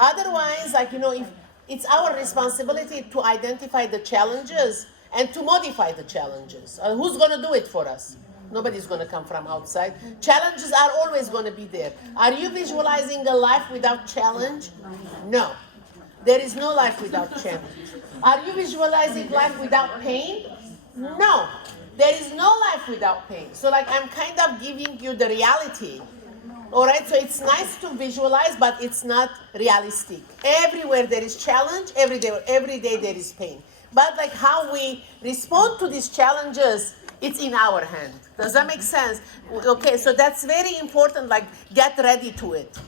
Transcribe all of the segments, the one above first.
Otherwise, like, if it's our responsibility to identify the challenges and to modify the challenges. Who's going to do it for us? Nobody's going to come from outside. Challenges are always going to be there. Are you visualizing a life without challenge? No. There is no life without challenge. Are you visualizing life without pain? No. There is no life without pain. So like I'm kind of giving you the reality. All right, so it's nice to visualize, but it's not realistic. Everywhere there is challenge, every day there is pain. But like how we respond to these challenges, it's in our hand. Does that make sense? Okay, so that's very important, like get ready to it.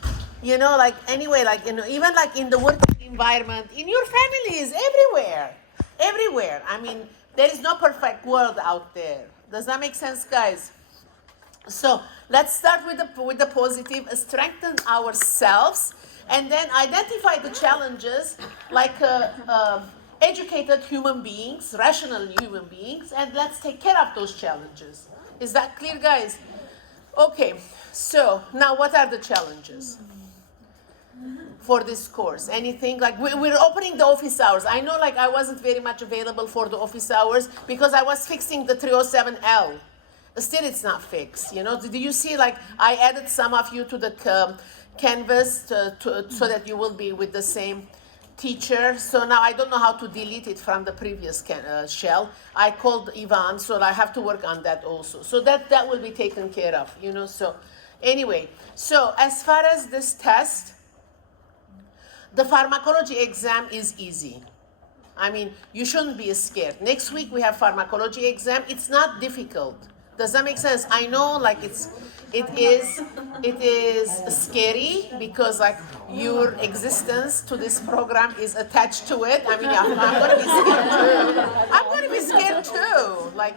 Like anyway, like, even like in the working environment, in your families, everywhere. I mean, there is no perfect world out there. Does that make sense, guys? So let's start with the positive, strengthen ourselves, and then identify the challenges like educated human beings, rational human beings, and let's take care of those challenges. Is that clear, guys? Okay, so now what are the challenges for this course? Anything? Like we're opening the office hours. I know like I wasn't very much available for the office hours because I was fixing the 307L. Still, it's not fixed. Do you see, like, I added some of you to the canvas so that you will be with the same teacher. So now I don't know how to delete it from the previous shell. I called Ivan, so I have to work on that also. So that will be taken care of, So anyway, so as far as this test, the pharmacology exam is easy. I mean, you shouldn't be scared. Next week we have pharmacology exam. It's not difficult. Does that make sense? I know, like it is scary because like your existence to this program is attached to it. I mean, I'm going to be scared too. I'm going to be scared too, like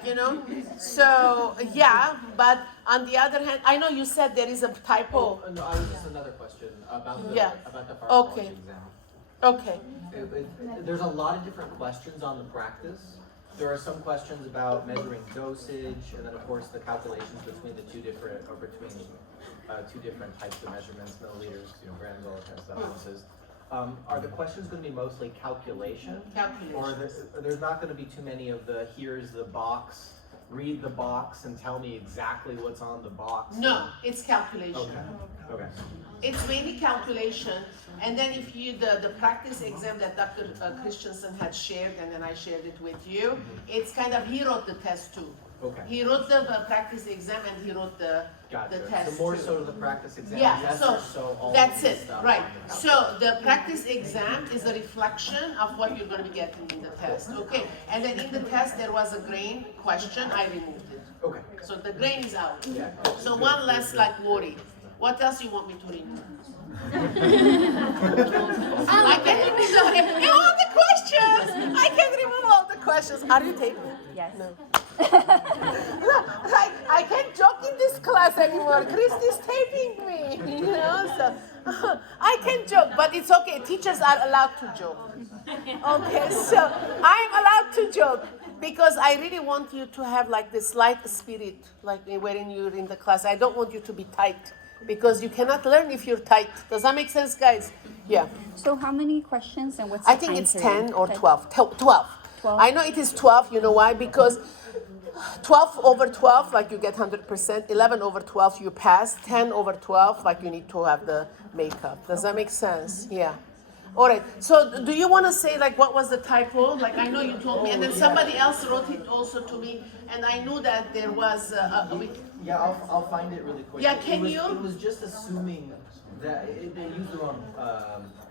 So yeah, but on the other hand, I know you said there is a typo. No, I was just another question about the pharmacology exam. Okay. There's a lot of different questions on the practice. There are some questions about measuring dosage, and then of course the calculations between two different types of measurements, milliliters, grams, all that kind of stuff, ounces. Are the questions going to be mostly calculation? Or there's not going to be too many of the here's the box, read the box and tell me exactly what's on the box? No, it's calculation. Okay. It's mainly calculation, and then if you the practice exam that Dr. Christensen had shared, and then I shared it with you, it's kind of he wrote the test too. Okay. He wrote the practice exam and he wrote the test. So more too. So the practice exam. Yeah. So all that's it. Stuff Right. So the practice exam is a reflection of what you're going to be getting in the test. Okay. And then in the test there was a grain question. I removed it. Okay. So the grain is out. Yeah. So one less like worry. What else you want me to remove? I can remove all the questions. I can remove all the questions. Are you taping? Yes. No. I can't joke in this class anymore. Christy's taping me. So I can joke, but it's okay. Teachers are allowed to joke. Okay, so I'm allowed to joke. Because I really want you to have like this light spirit, like when you're in the class. I don't want you to be tight, because you cannot learn if you're tight. Does that make sense, guys? Yeah. So how many questions and what's the I think time it's period? 10 or 12. 12. I know it is 12. You know why? Because 12 over 12, like you get 100%. 11 over 12, you pass. 10 over 12, like you need to have the makeup. Does that make sense? Yeah. All right. So do you want to say like what was the typo? Like I know you told me, and then somebody else wrote it also to me, and I knew that there was. Yeah, I'll find it really quick. Yeah, can you? It was just assuming that they used the wrong.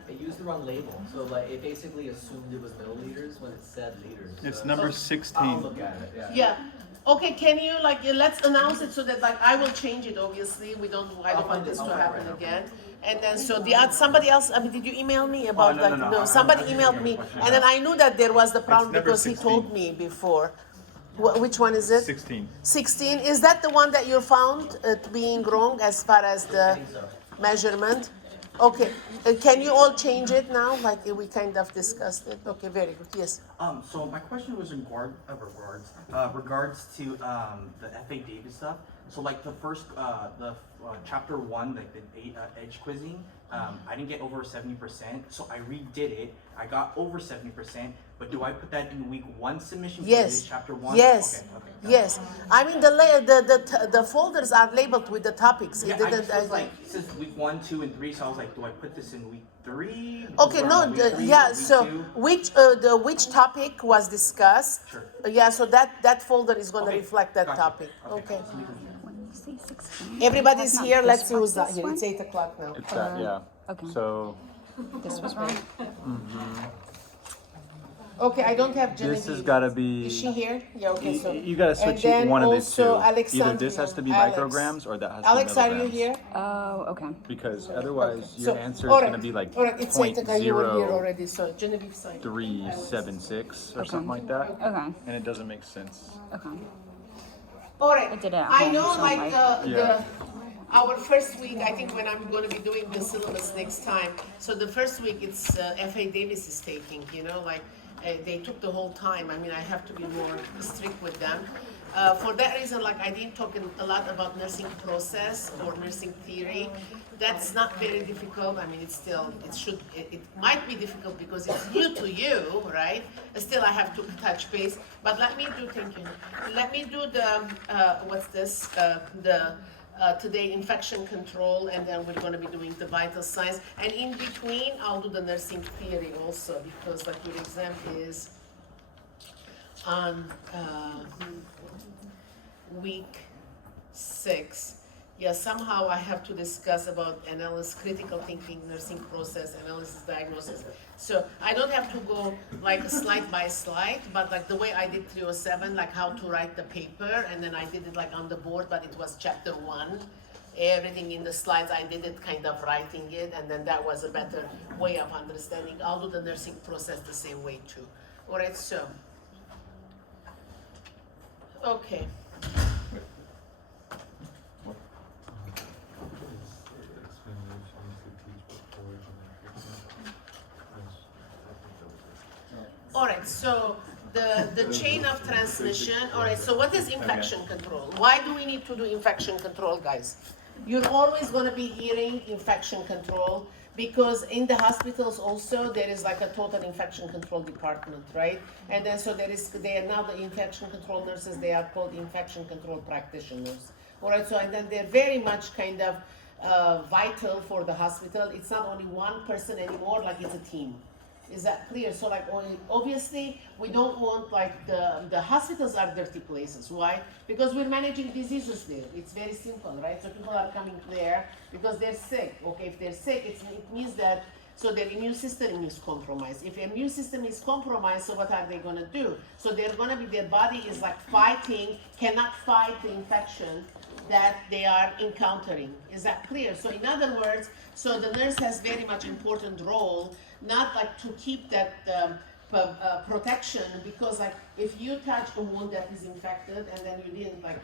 It used the wrong label, so like it basically assumed it was milliliters when it said liters. It's so number 16. I'll look at it. Yeah. Okay, can you let's announce it so that like I will change it. Obviously, I don't want this to happen again. And then so somebody else. I mean, did you email me about No. Somebody emailed me, and then I knew that there was the problem because 16. he told me before. Which one is it? 16. 16. Is that the one that you found being wrong as far as the measurement? Okay. Can you all change it now? Like we kind of discussed it. Okay, very good. Yes. So my question was in regards to the FA Davis stuff. So like the first chapter 1, like the edge quizzing, I didn't get over 70%, so I redid it. I got over 70%, but do I put that in week 1 submission? because Yes. it is chapter 1? Yes. Okay, got Yes. I mean the folders are labeled with the topics. it. It Yeah, I didn't. just was like, it says week 1, 2, and 3, so I was like, do I put this in week 3? Okay, Or no, on week 3, yeah. or week So 2? which topic was discussed? Sure. Yeah. So that folder is going to Okay, reflect that gotcha. topic. Okay. When you say 16, Everybody's that's not here. this Let's see one, who's not this here. one? It's 8 o'clock now. It's that, yeah. Okay. So This was wrong. Okay, I don't have Genevieve. this has got to be. Is she here? Yeah. Okay. So You got to and switch then one of the also two. Either Alexandria, this has to be Alex. micrograms or that has Alex, to be are milligrams. you here? Oh, okay. Because otherwise, Okay. your So, answer is all going right, to be like all right, it's 8 o'clock. You were here already. So Genevieve signed. 0.376 or Okay. something like that. Okay. And it doesn't make sense. Okay. All right. I did it at I home, know, so, like Yeah. our first week. I think when I'm going to be doing the syllabus next time. So the first week, it's F.A. Davis is taking. You know, like they took the whole time. I mean, I have to be more strict with them. For that reason, like I didn't talk a lot about nursing process or nursing theory. That's not very difficult. I mean, it might be difficult because it's new to you, right? Still, I have to touch base. But let me do, thank you. Let me do the, what's this? Today infection control, and then we're gonna be doing the vital signs. And in between, I'll do the nursing theory also, because like your exam is on, week 6. Yeah, somehow I have to discuss about analysis, critical thinking, nursing process, analysis, diagnosis. So I don't have to go like slide by slide, but like the way I did 307, like how to write the paper, and then I did it like on the board, but it was chapter 1. Everything in the slides, I did it kind of writing it, and then that was a better way of understanding. I'll do the nursing process the same way too. All right, so. Okay. All right, so the chain of transmission, all right, so what is infection control? Why do we need to do infection control, guys? You're always gonna be hearing infection control because in the hospitals also, there is like a total infection control department, right? And then so they are now the infection control nurses, they are called infection control practitioners. All right, so and then they're very much kind of vital for the hospital. It's not only one person anymore, like it's a team. Is that clear? So like obviously we don't want like the hospitals are dirty places. Why? Because we're managing diseases there. It's very simple, right? So people are coming there because they're sick. Okay, if they're sick, it means that so their immune system is compromised. If immune system is compromised, so what are they gonna do? So they're gonna be, their body is like fighting, cannot fight the infection that they are encountering. Is that clear? So in other words, so the nurse has very much important role, not like to keep that protection, because like if you touch a wound that is infected and then you didn't like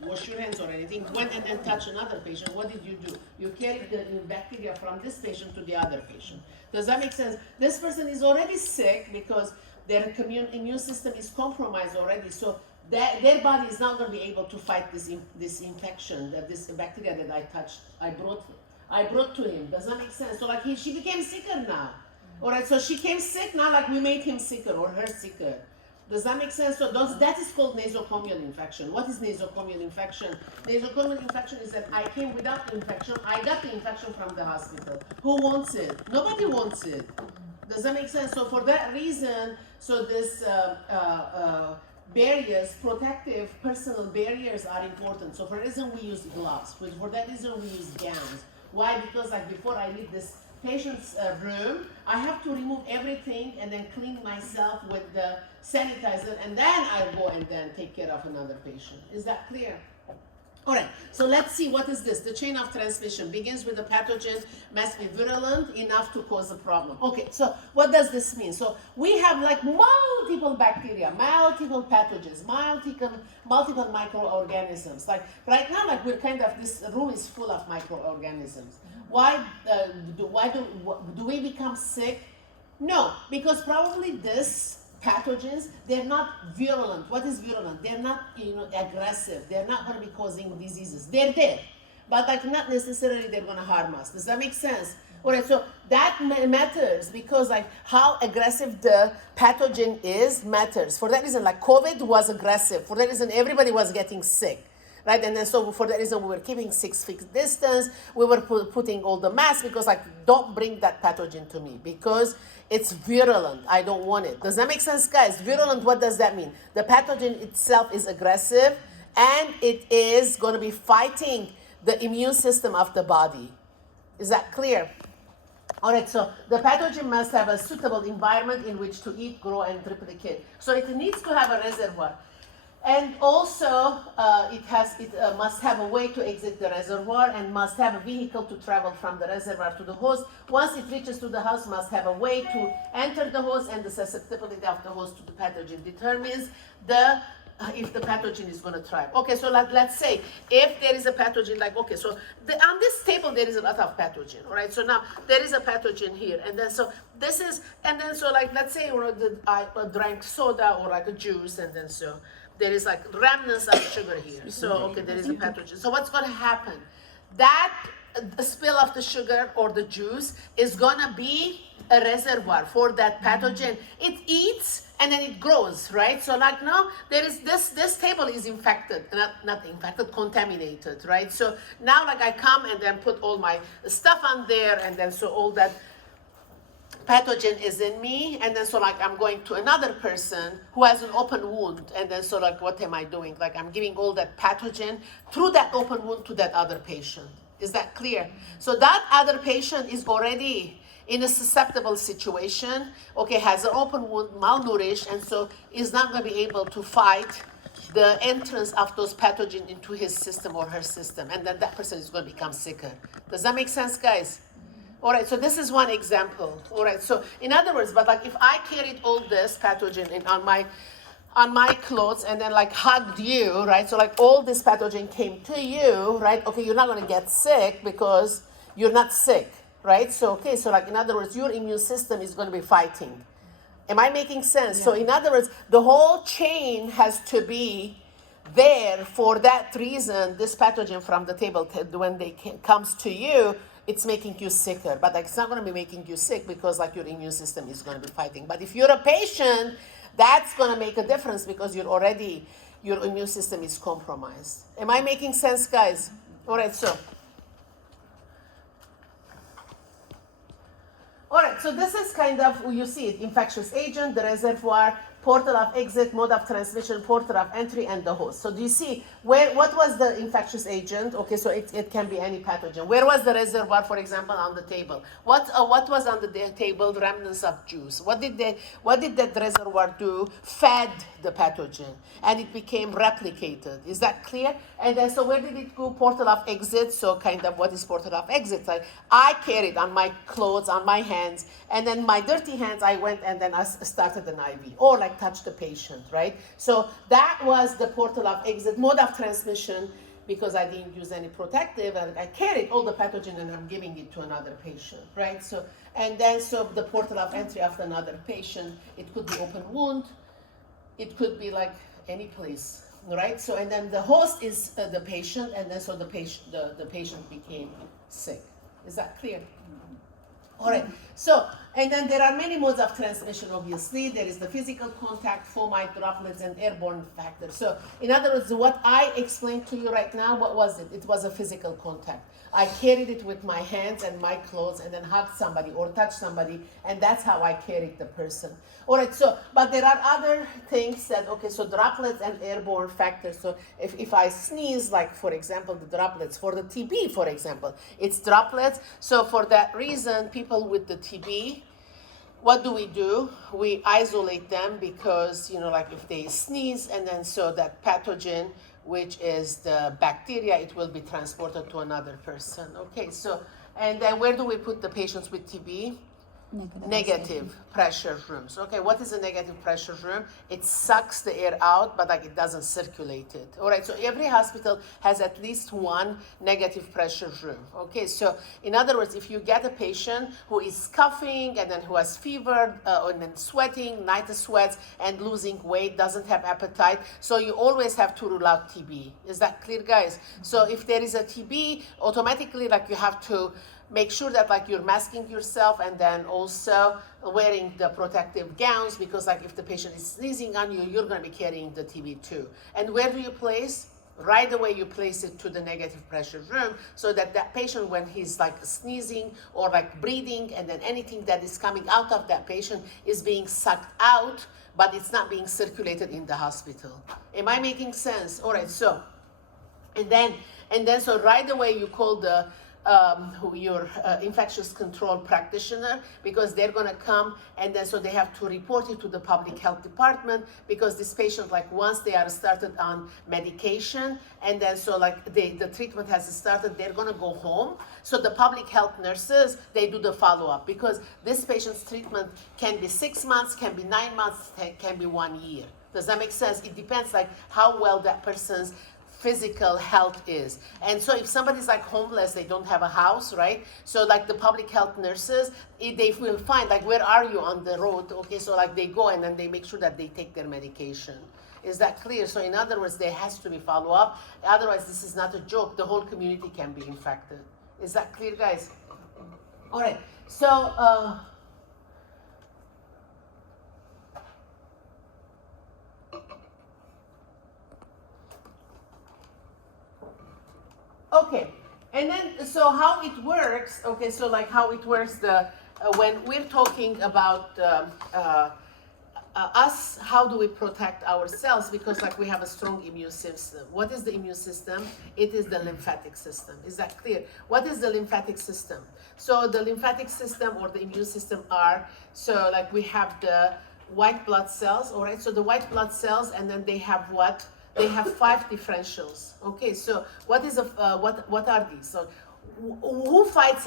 wash your hands or anything, went and then touch another patient, what did you do? You carried the bacteria from this patient to the other patient. Does that make sense? This person is already sick because their immune system is compromised already, so their body is not going to be able to fight this infection, this bacteria that I touched, I brought to him. Does that make sense? So like she became sicker now. All right, so she came sick now, like we made him sicker or her sicker. Does that make sense? So that is called nosocomial infection. What is nosocomial infection? Nosocomial infection is that I came without infection. I got the infection from the hospital. Who wants it? Nobody wants it. Does that make sense? So for that reason, so this barriers, protective personal barriers are important. So for that reason we use gloves. For that reason we use gowns. Why? Because like before I leave this patient's room, I have to remove everything and then clean myself with the sanitizer, and then I go and then take care of another patient. Is that clear? All right, so let's see, what is this? The chain of transmission begins with the pathogen, must be virulent enough to cause a problem. Okay, so what does this mean? So we have like multiple bacteria, multiple pathogens, multiple microorganisms. Like right now, like we're kind of, this room is full of microorganisms. Why do we become sick? No, because probably this pathogens, they're not virulent. What is virulent? They're not, aggressive. They're not going to be causing diseases. They're there. but like not necessarily they're gonna harm us. Does that make sense? All right, so that matters because like how aggressive the pathogen is matters. For that reason, like COVID was aggressive. For that reason, everybody was getting sick. Right, and then so for that reason we were keeping 6 feet distance. We were putting all the masks because like don't bring that pathogen to me because it's virulent. I don't want it. Does that make sense, guys? Virulent. What does that mean? The pathogen itself is aggressive, and it is going to be fighting the immune system of the body. Is that clear? All right, so the pathogen must have a suitable environment in which to eat, grow, and replicate. So it needs to have a reservoir. And also, it must have a way to exit the reservoir and must have a vehicle to travel from the reservoir to the host. Once it reaches to the host, must have a way to enter the host, and the susceptibility of the host to the pathogen determines if the pathogen is going to thrive. Okay, so let's say if there is a pathogen, like, okay, so on this table there is a lot of pathogen, all right? So now there is a pathogen here, and then so this is, and then so like, let's say I drank soda or like a juice, and then so there is like remnants of sugar here. So, okay, there is a pathogen. So what's going to happen? That spill of the sugar or the juice is going to be a reservoir for that pathogen. It eats and then it grows, right? So like now there is this table is infected, not infected, contaminated, right? So now like I come and then put all my stuff on there, and then so all that pathogen is in me, and then so like I'm going to another person who has an open wound, and then so like what am I doing? Like I'm giving all that pathogen through that open wound to that other patient. Is that clear? So that other patient is already in a susceptible situation, okay, has an open wound, malnourished, and so is not going to be able to fight the entrance of those pathogens into his system or her system, and then that person is going to become sicker. Does that make sense, guys? All right, so this is one example. All right, so in other words, but like if I carried all this pathogen on my clothes and then like hugged you, right? So like all this pathogen came to you, right? Okay, you're not gonna get sick because you're not sick, right? So okay, so like in other words, your immune system is gonna be fighting. Am I making sense? Yeah. So in other words, the whole chain has to be there for that reason. This pathogen from the table, when they comes to you, it's making you sicker, but like it's not going to be making you sick because like your immune system is going to be fighting. But if you're a patient, that's going to make a difference because your immune system is compromised. Am I making sense, guys? All right, so. All right, so this is kind of, you see it, infectious agent, the reservoir, portal of exit, mode of transmission, portal of entry, and the host. So do you see what was the infectious agent? Okay, so it can be any pathogen. Where was the reservoir, for example, on the table? What was on the table? Remnants of juice. What did that reservoir do? Fed the pathogen, and it became replicated. Is that clear? And then so where did it go? Portal of exit. So kind of what is portal of exit? Like I carried on my clothes, on my hands, and then my dirty hands, I went and then I started an IV, or like touch the patient, right? So that was the portal of exit. Mode of transmission, because I didn't use any protective, and I carried all the pathogen and I'm giving it to another patient, right? So, and then so the portal of entry of another patient, it could be open wound, it could be like any place, right? So, and then the host is the patient, and then so the patient became sick. Is that clear? All right, so, and then there are many modes of transmission, obviously. There is the physical contact, fomite, droplets, and airborne factors. So, in other words, what I explained to you right now, what was it? It was a physical contact. I carried it with my hands and my clothes and then hugged somebody or touched somebody, and that's how I carried the person. All right, so, but there are other things that, okay, so droplets and airborne factors. So if I sneeze, like for example, the droplets, for the TB, for example, it's droplets. So for that reason, people with the TB, what do? We isolate them because, like if they sneeze and then so that pathogen, which is the bacteria, it will be transported to another person. Okay, so, and then where do we put the patients with TB? Negative pressure rooms. Okay, what is a negative pressure room? It sucks the air out, but like it doesn't circulate it. All right, so every hospital has at least one negative pressure room. Okay, so in other words, if you get a patient who is coughing and then who has fever and then sweating, night sweats and losing weight, doesn't have appetite, so you always have to rule out TB. Is that clear, guys? So if there is a TB, automatically like you have to make sure that like you're masking yourself and then also wearing the protective gowns, because like if the patient is sneezing on you, you're going to be carrying the TB too. And where do you place? Right away you place it to the negative pressure room, so that that patient, when he's like sneezing or like breathing, and then anything that is coming out of that patient is being sucked out, but it's not being circulated in the hospital. Am I making sense? All right, so and then so right away you call the your infectious control practitioner, because they're going to come, and then so they have to report it to the public health department, because this patient, like once they are started on medication, and then so like the treatment has started, they're going to go home. So the public health nurses, they do the follow-up, because this patient's treatment can be 6 months, can be 9 months, can be 1 year. Does that make sense? It depends like how well that person's physical health is. And so if somebody's like homeless, they don't have a house, right? So like the public health nurses, they will find like, where are you on the road? Okay, so like they go and then they make sure that they take their medication. Is that clear? So in other words, there has to be follow-up. Otherwise, this is not a joke. The whole community can be infected. Is that clear, guys? All right, so okay, and then so how it works, okay, so like how it works, when we're talking about us, how do we protect ourselves? Because like we have a strong immune system. What is the immune system? It is the lymphatic system. Is that clear? What is the lymphatic system? So the lymphatic system or the immune system are, so like we have the white blood cells, all right? So the white blood cells, and then they have what? They have 5 differentials. Okay, so what what are these? So who fights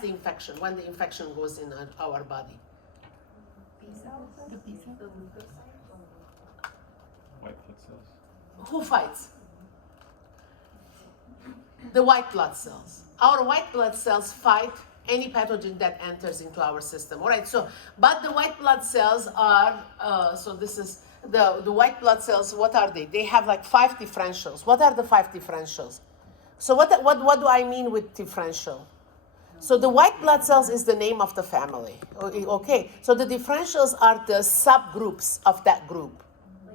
the infection when the infection goes in our body? White blood cells. Who fights? The white blood cells. Our white blood cells fight any pathogen that enters into our system. All right, so but the white blood cells are so this is the white blood cells. What are they? They have like 5 differentials. What are the 5 differentials? So what do I mean with differential? So the white blood cells is the name of the family. Okay, so the differentials are the subgroups of that group.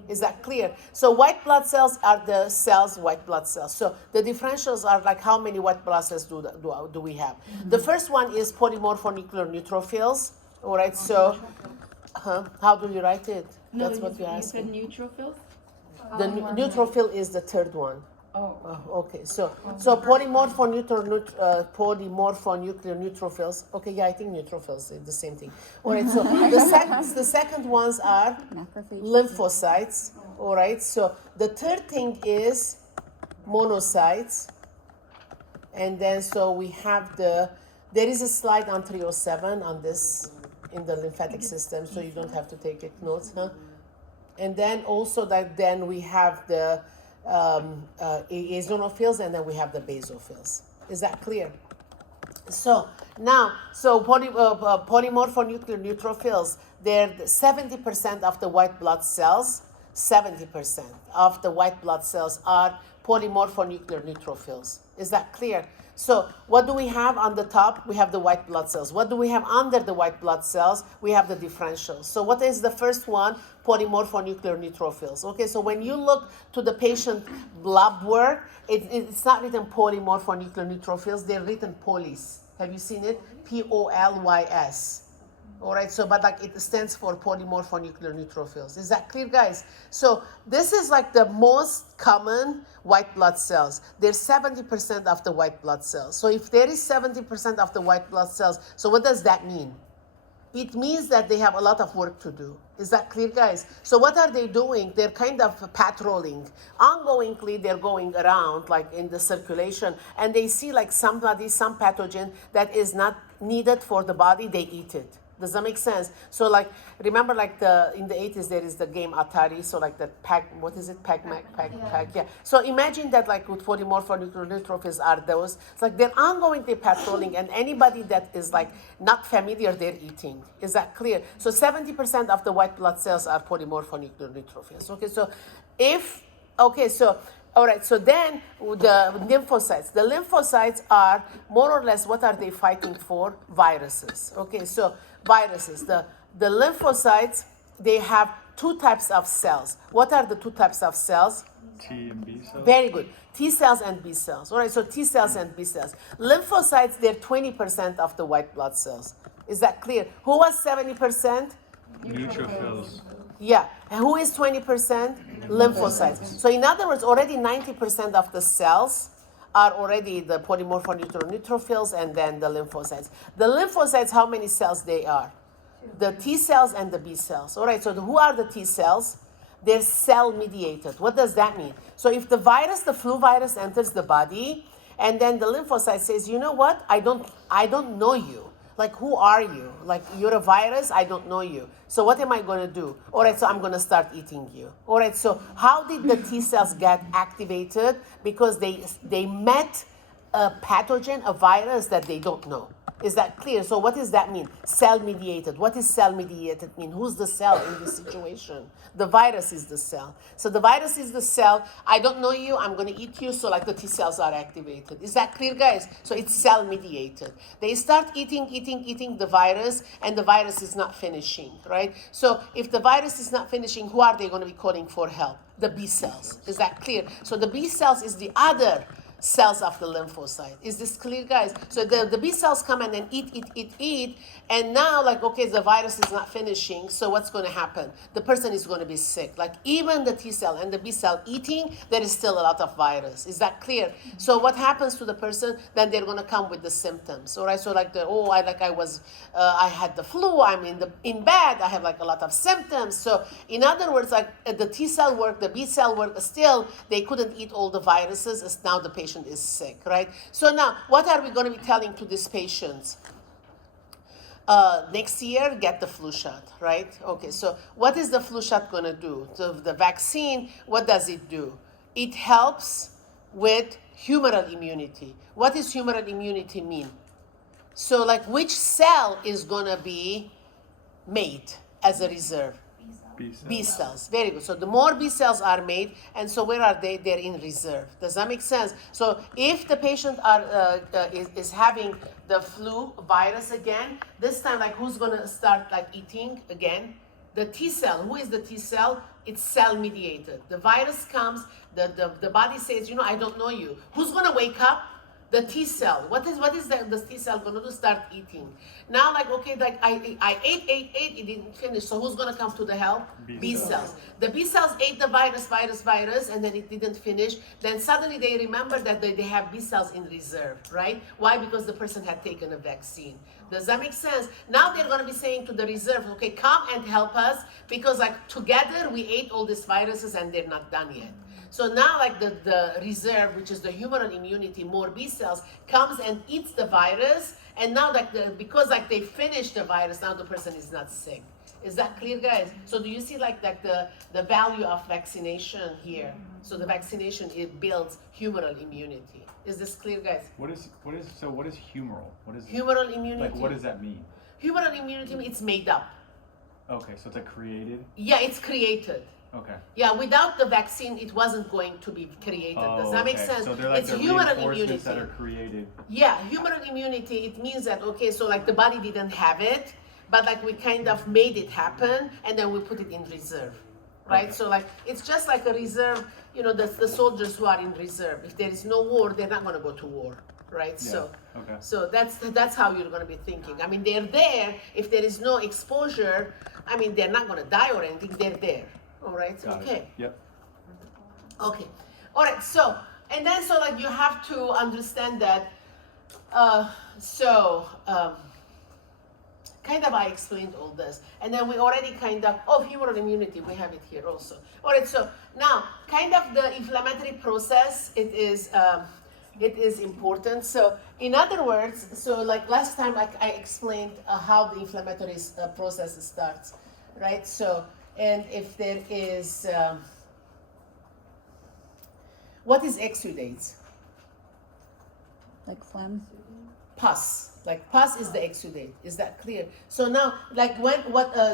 Is that clear? So white blood cells are the cells, white blood cells. So the differentials are like how many white blood cells do we have? The first one is polymorphonuclear neutrophils. All right, so how do you write it? No, That's what you're you said asking. neutrophils? The neutrophil is the third one. Oh. Okay, so polymorphonuclear neutrophils. Okay, yeah, I think neutrophils is the same thing. All right, so the second ones are lymphocytes. All right, so the third thing is monocytes, and then so we have there is a slide on 307 on this in the lymphatic system, so you don't have to take it notes, huh? And then also then we have the eosinophils, and then we have the basophils. Is that clear? So now, polymorphonuclear neutrophils, they're 70% of the white blood cells. 70% of the white blood cells are polymorphonuclear neutrophils. Is that clear? So what do we have on the top? We have the white blood cells. What do we have under the white blood cells? We have the differentials. So what is the first one? Polymorphonuclear neutrophils. Okay, so when you look to the patient blood work, it's not written polymorphonuclear neutrophils, they're written polys. Have you seen it? Polys. All right, so but like it stands for polymorphonuclear neutrophils. Is that clear, guys? So this is like the most common white blood cells. There's 70% of the white blood cells. So if there is 70% of the white blood cells, so what does that mean? It means that they have a lot of work to do. Is that clear, guys? So what are they doing? They're kind of patrolling. Ongoingly, they're going around like in the circulation, and they see like some pathogen that is not needed for the body, they eat it. Does that make sense? So like, remember like in the 80s there is the game Atari, so like the what is it? Yeah. So imagine that like with polymorphonuclear neutrophils are those, it's like they're ongoingly patrolling, and anybody that is like not familiar, they're eating. Is that clear? So 70% of the white blood cells are polymorphonuclear neutrophils. All right, so then the lymphocytes are more or less, what are they fighting for? Viruses. Okay, so viruses. The lymphocytes, they have two types of cells. What are the two types of cells? T and B cells? Very good. T cells and B cells. All right, so T cells and B cells. Lymphocytes, they're 20% of the white blood cells. Is that clear? Who was 70%? Neutrophils. Yeah. And who is 20%? Lymphocytes. So in other words, already 90% of the cells are already the polymorphonuclear neutrophils and then the lymphocytes. The lymphocytes, how many cells they are? The T cells and the B cells. All right, so who are the T cells? They're cell mediated. What does that mean? So if the flu virus enters the body, and then the lymphocyte says, you know what? I don't know you. Like, who are you? Like, you're a virus, I don't know you. So what am I going to do? All right, so I'm going to start eating you. All right, so how did the T cells get activated? Because they met a pathogen, a virus that they don't know. Is that clear? So what does that mean? Cell mediated. What does cell mediated mean? Who's the cell in this situation? The virus is the cell. So the virus is the cell. I don't know you. I'm going to eat you. So like the T cells are activated. Is that clear, guys? So it's cell mediated. They start eating the virus, and the virus is not finishing, right? So if the virus is not finishing, who are they going to be calling for help? The B cells. Is that clear? So the B cells is the other cells of the lymphocyte. Is this clear, guys? So the B cells come and then eat, and now like, okay, the virus is not finishing, so what's going to happen? The person is going to be sick. Like even the T cell and the B cell eating, there is still a lot of virus. Is that clear? So what happens to the person? Then they're going to come with the symptoms. All right, so like I had the flu, I'm in bed, I have like a lot of symptoms. So in other words, like the T cell work, the B cell work, still they couldn't eat all the viruses, as now the patient is sick, right? So now, what are we going to be telling to these patients? Next year, get the flu shot, right? Okay, so what is the flu shot going to do? So the vaccine, what does it do? It helps with humoral immunity. What does humoral immunity mean? So like which cell is going to be made as a reserve? B cells. Very good. So the more B cells are made, and so where are they? They're in reserve. Does that make sense? So if the patient is having the flu virus again, this time like who's going to start like eating again? The T cell. Who is the T cell? It's cell mediated. The virus comes, the body says, you know, I don't know you. Who's going to wake up? The T cell. What is the T cell going to do? Start eating. Now, like, okay, like I ate, it didn't finish. So who's going to come to the help? B cells. The B cells ate the virus, and then it didn't finish. Then suddenly they remember that they have B cells in reserve, right? Why? Because the person had taken a vaccine. Does that make sense? Now they're going to be saying to the reserve, okay, come and help us, because like together we ate all these viruses and they're not done yet. So now like the reserve, which is the humoral immunity, more B cells, comes and eats the virus, and now like because like they finished the virus, now the person is not sick. Is that clear, guys? So do you see like the value of vaccination here? So the vaccination, it builds humoral immunity. Is this clear, guys? What is humoral? What is humoral immunity? Like what does that mean? Humoral immunity, it's made up. Okay, so it's like created? Yeah, it's created. Okay. Yeah, without the vaccine, it wasn't going to be created. Does that make sense? So they're like it's the humoral reinforcements immunity that are created. Yeah, humoral immunity, it means that, okay, so like the body didn't have it, but like we kind of made it happen, and then we put it in reserve, right? Okay. So like, it's just like a reserve, you know, the soldiers who are in reserve. If there is no war, they're not going to go to war, right? Yeah. So that's how you're going to be thinking. I mean, they're there. If there is no exposure, I mean, they're not going to die or anything. They're there. All right. Got okay. It. Yep. Okay. All right. So like you have to understand that. Kind of I explained all this, and then we already kind of humoral immunity. We have it here also. All right. So now kind of the inflammatory process. It is It is important. So, in other words, so like last time I explained how the inflammatory process starts, right? So, and if there is, what is exudates? Like phlegm. Pus. Like pus is the exudate. Is that clear? So now, like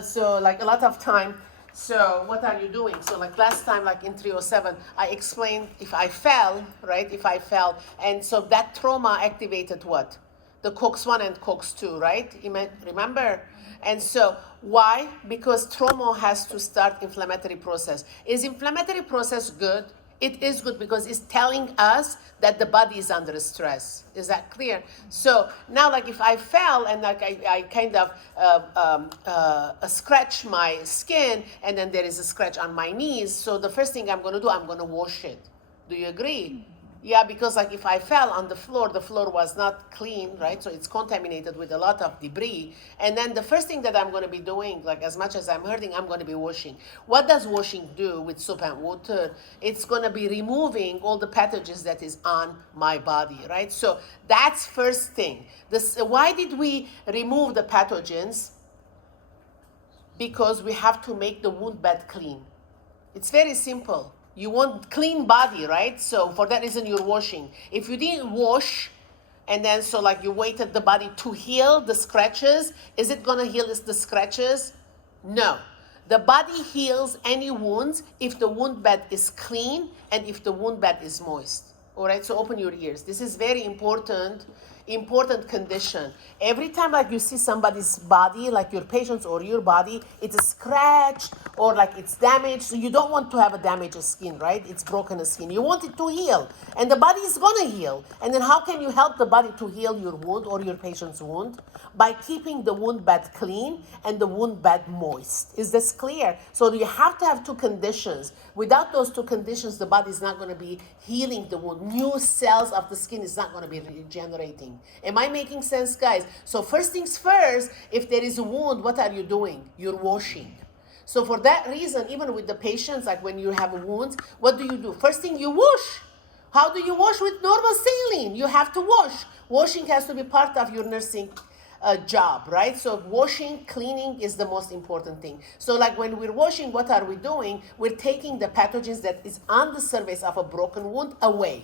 so like a lot of time, so what are you doing? So like last time, like in 307, I explained if I fell, right? If I fell, and so that trauma activated what? The COX-1 and COX-2, right? Remember? And so why? Because trauma has to start inflammatory process. Is inflammatory process good? It is good because it's telling us that the body is under stress. Is that clear? So now, like if I fell and like I kind of scratch my skin and then there is a scratch on my knees, so the first thing I'm going to do, I'm going to wash it. Do you agree? Yeah, because like if I fell on the floor was not clean, right? So it's contaminated with a lot of debris. And then the first thing that I'm going to be doing, like as much as I'm hurting, I'm going to be washing. What does washing do with soap and water? It's going to be removing all the pathogens that is on my body, right? So that's first thing. Why did we remove the pathogens? Because we have to make the wound bed clean. It's very simple. You want clean body, right? So for that reason, you're washing. If you didn't wash, and then so like you waited the body to heal the scratches, is it gonna heal the scratches? No. The body heals any wounds if the wound bed is clean and if the wound bed is moist. All right, so open your ears. This is very important condition. Every time like you see somebody's body, like your patient's or your body, it's scratched or like it's damaged. So you don't want to have a damaged skin, right? It's broken skin. You want it to heal, and the body is gonna heal. And then how can you help the body to heal your wound or your patient's wound? By keeping the wound bed clean and the wound bed moist. Is this clear? So you have to have two conditions. Without those two conditions, the body is not going to be healing the wound. New cells of the skin is not going to be regenerating. Am I making sense, guys? So first things first, if there is a wound, what are you doing? You're washing. So for that reason, even with the patients, like when you have a wound, what do? First thing, you wash. How do you wash? With normal saline. You have to wash. Washing has to be part of your nursing job, right? So washing, cleaning is the most important thing. So like when we're washing, what are we doing? We're taking the pathogens that is on the surface of a broken wound away.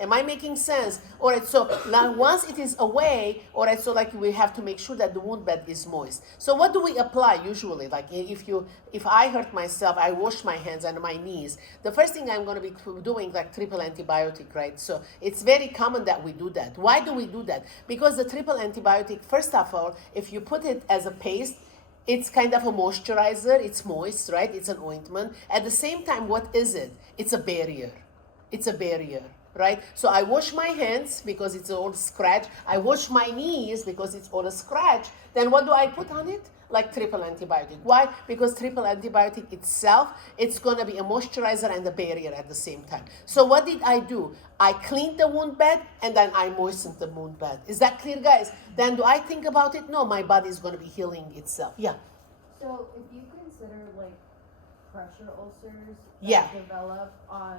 Am I making sense? All right, so now once it is away, all right, so like we have to make sure that the wound bed is moist. So what do we apply usually? Like if I hurt myself, I wash my hands and my knees. The first thing I'm going to be doing like triple antibiotic, right? So it's very common that we do that. Why do we do that? Because the triple antibiotic, first of all, if you put it as a paste, it's kind of a moisturizer, it's moist, right? It's an ointment. At the same time, what is it? It's a barrier. It's a barrier. Right? So I wash my hands because it's all scratch. I wash my knees because it's all a scratch. Then what do I put on it? Like triple antibiotic. Why? Because triple antibiotic itself, it's going to be a moisturizer and a barrier at the same time. So what did I do? I cleaned the wound bed and then I moistened the wound bed. Is that clear, guys? Then do I think about it? No, my body is going to be healing itself. Yeah. So if you consider like pressure ulcers Yeah. that develop on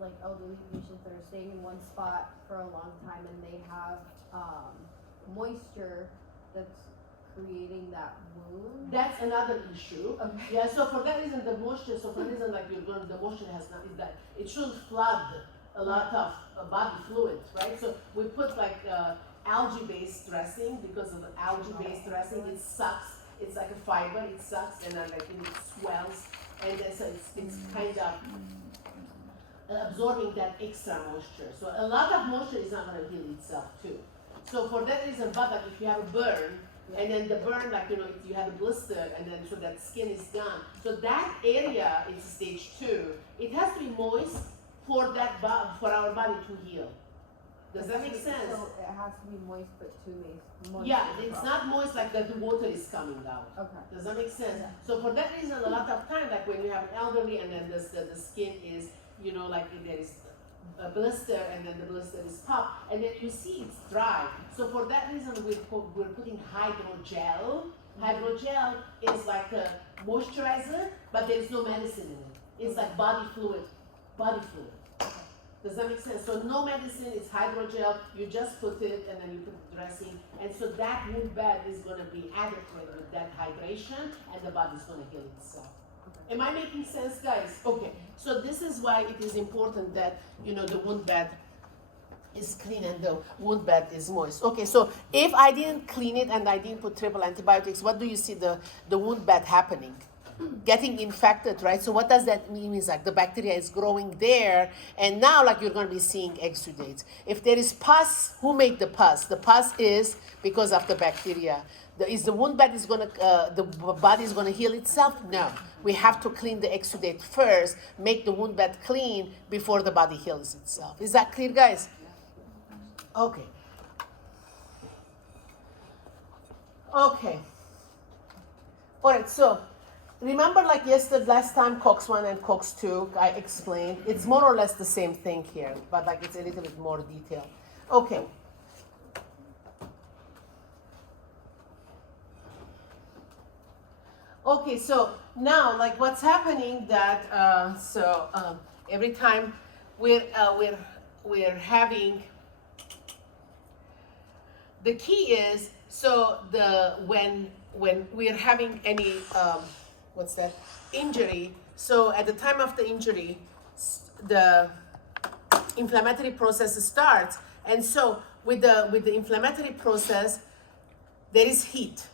like elderly patients that are staying in one spot for a long time and they have moisture that's creating that wound. That's another issue. Okay. Yeah, so for that reason, the moisture, like the moisture has not, is that it shouldn't flood a lot of body fluid, right? So we put like algae-based dressing because of the algae-based dressing, it sucks. It's like a fiber, it sucks and then like it swells and then so it's kind of absorbing that extra moisture. So a lot of moisture is not going to heal itself too. So for that reason, but like if you have a burn, and then the burn, like if you have a blister, and then so that skin is gone. So that area is stage 2. It has to be moist for that for our body to heal. Does that make sense? So it has to be moist, but too moist. Yeah, it's not moist like that. The water is coming out. Okay. Does that make sense? Yeah. So for that reason, a lot of time, like when you have an elderly, and then the skin is, like there is a blister and then the blister is tough and then you see it's dry. So for that reason we're putting hydrogel. Hydrogel is like a moisturizer, but there's no medicine in it. It's like body fluid. Does that make sense? So no medicine, it's hydrogel, you just put it and then you put the dressing, and so that wound bed is gonna be adequate with that hydration, and the body's gonna heal itself. Am I making sense, guys? Okay, so this is why it is important that, you know, the wound bed is clean and the wound bed is moist. Okay, so if I didn't clean it and I didn't put triple antibiotics, what do you see the wound bed happening? Getting infected, right? So what does that mean? Is like the bacteria is growing there, and now like you're going to be seeing exudates. If there is pus, who made the pus? The pus is because of the bacteria. Is the wound bed is going to, the body is going to heal itself? No. We have to clean the exudate first, make the wound bed clean before the body heals itself. Is that clear, guys? Okay. Okay. All right, so remember like last time COX-1 and COX-2, I explained, it's more or less the same thing here, but like it's a little bit more detailed. Okay. Okay, so now like what's happening that, every time we're having, the key is, so when we're having any, injury, so at the time of the injury, the inflammatory process starts, and so with the inflammatory process, there is heat.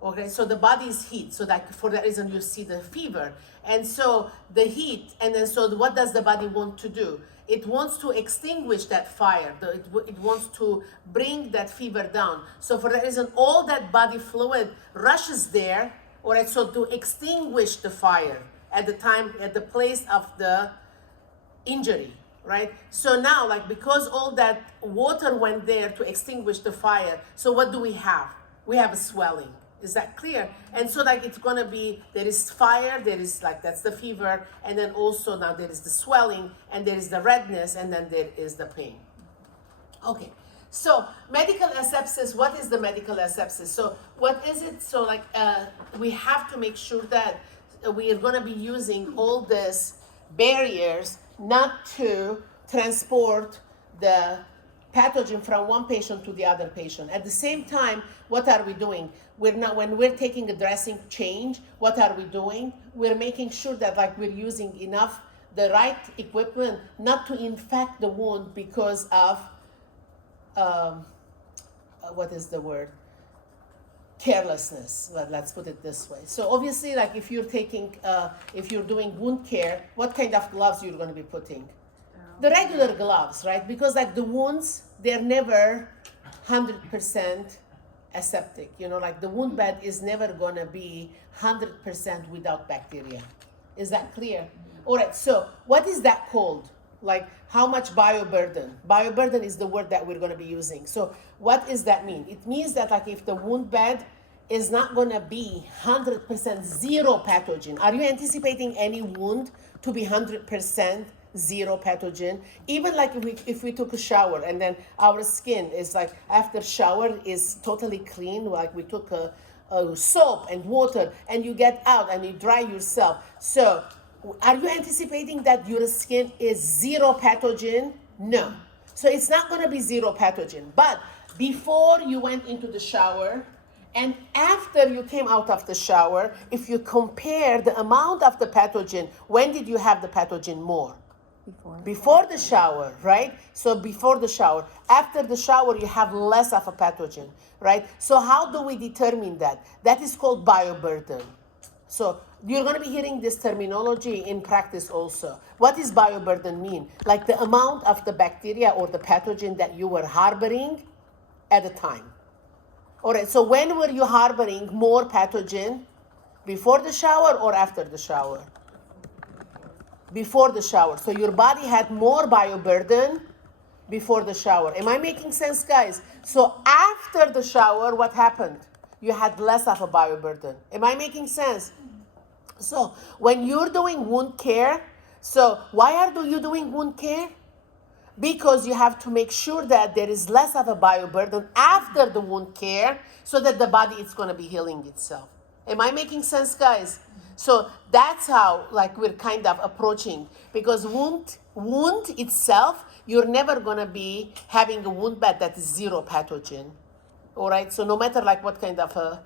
Okay, so the body is heat, so that for that reason you see the fever, and so the heat, and then so what does the body want to do? It wants to extinguish that fire. It wants to bring that fever down. So for that reason, all that body fluid rushes there, all right, so to extinguish the fire at the place of the injury, right? So now, like, because all that water went there to extinguish the fire, so what do we have? We have a swelling. Is that clear? And so like it's gonna be, there is fire, there is like, that's the fever, and then also now there is the swelling, and there is the redness, and then there is the pain. Okay, so medical asepsis, what is the medical asepsis? So what is it? So like we have to make sure that we are gonna be using all these barriers not to transport the pathogen from one patient to the other patient. At the same time, what are we doing? When we're taking a dressing change, what are we doing? We're making sure that like we're using enough, the right equipment not to infect the wound because of, what is the word? Carelessness, let's put it this way. So obviously like if you're doing wound care, what kind of gloves you're gonna be putting? The regular gloves, right? Because like the wounds, they're never 100% aseptic. You know, like the wound bed is never gonna be 100% without bacteria. Is that clear? All right, so what is that called? Like how much bioburden? Bioburden is the word that we're gonna be using. So what does that mean? It means that like if the wound bed is not gonna be 100% zero pathogen, are you anticipating any wound to be 100% zero pathogen? Even like if we took a shower and then our skin is like after shower is totally clean, like we took a soap and water and you get out and you dry yourself. So are you anticipating that your skin is zero pathogen? No. So it's not going to be zero pathogen. But before you went into the shower and after you came out of the shower, if you compare the amount of the pathogen, when did you have the pathogen more? Before the shower, right? So before the shower. After the shower, you have less of a pathogen, right? So how do we determine that? That is called bioburden. So you're going to be hearing this terminology in practice also. What does bioburden mean? Like the amount of the bacteria or the pathogen that you were harboring at the time. All right, so when were you harboring more pathogen? Before the shower or after the shower? Before the shower. So your body had more bioburden before the shower. Am I making sense, guys? So after the shower, what happened? You had less of a bioburden. Am I making sense? So when you're doing wound care, so why are you doing wound care? Because you have to make sure that there is less of a bioburden after the wound care so that the body is going to be healing itself. Am I making sense, guys? So that's how like we're kind of approaching, because wound itself, you're never gonna be having a wound bed that is zero pathogen. All right. So no matter like what kind of a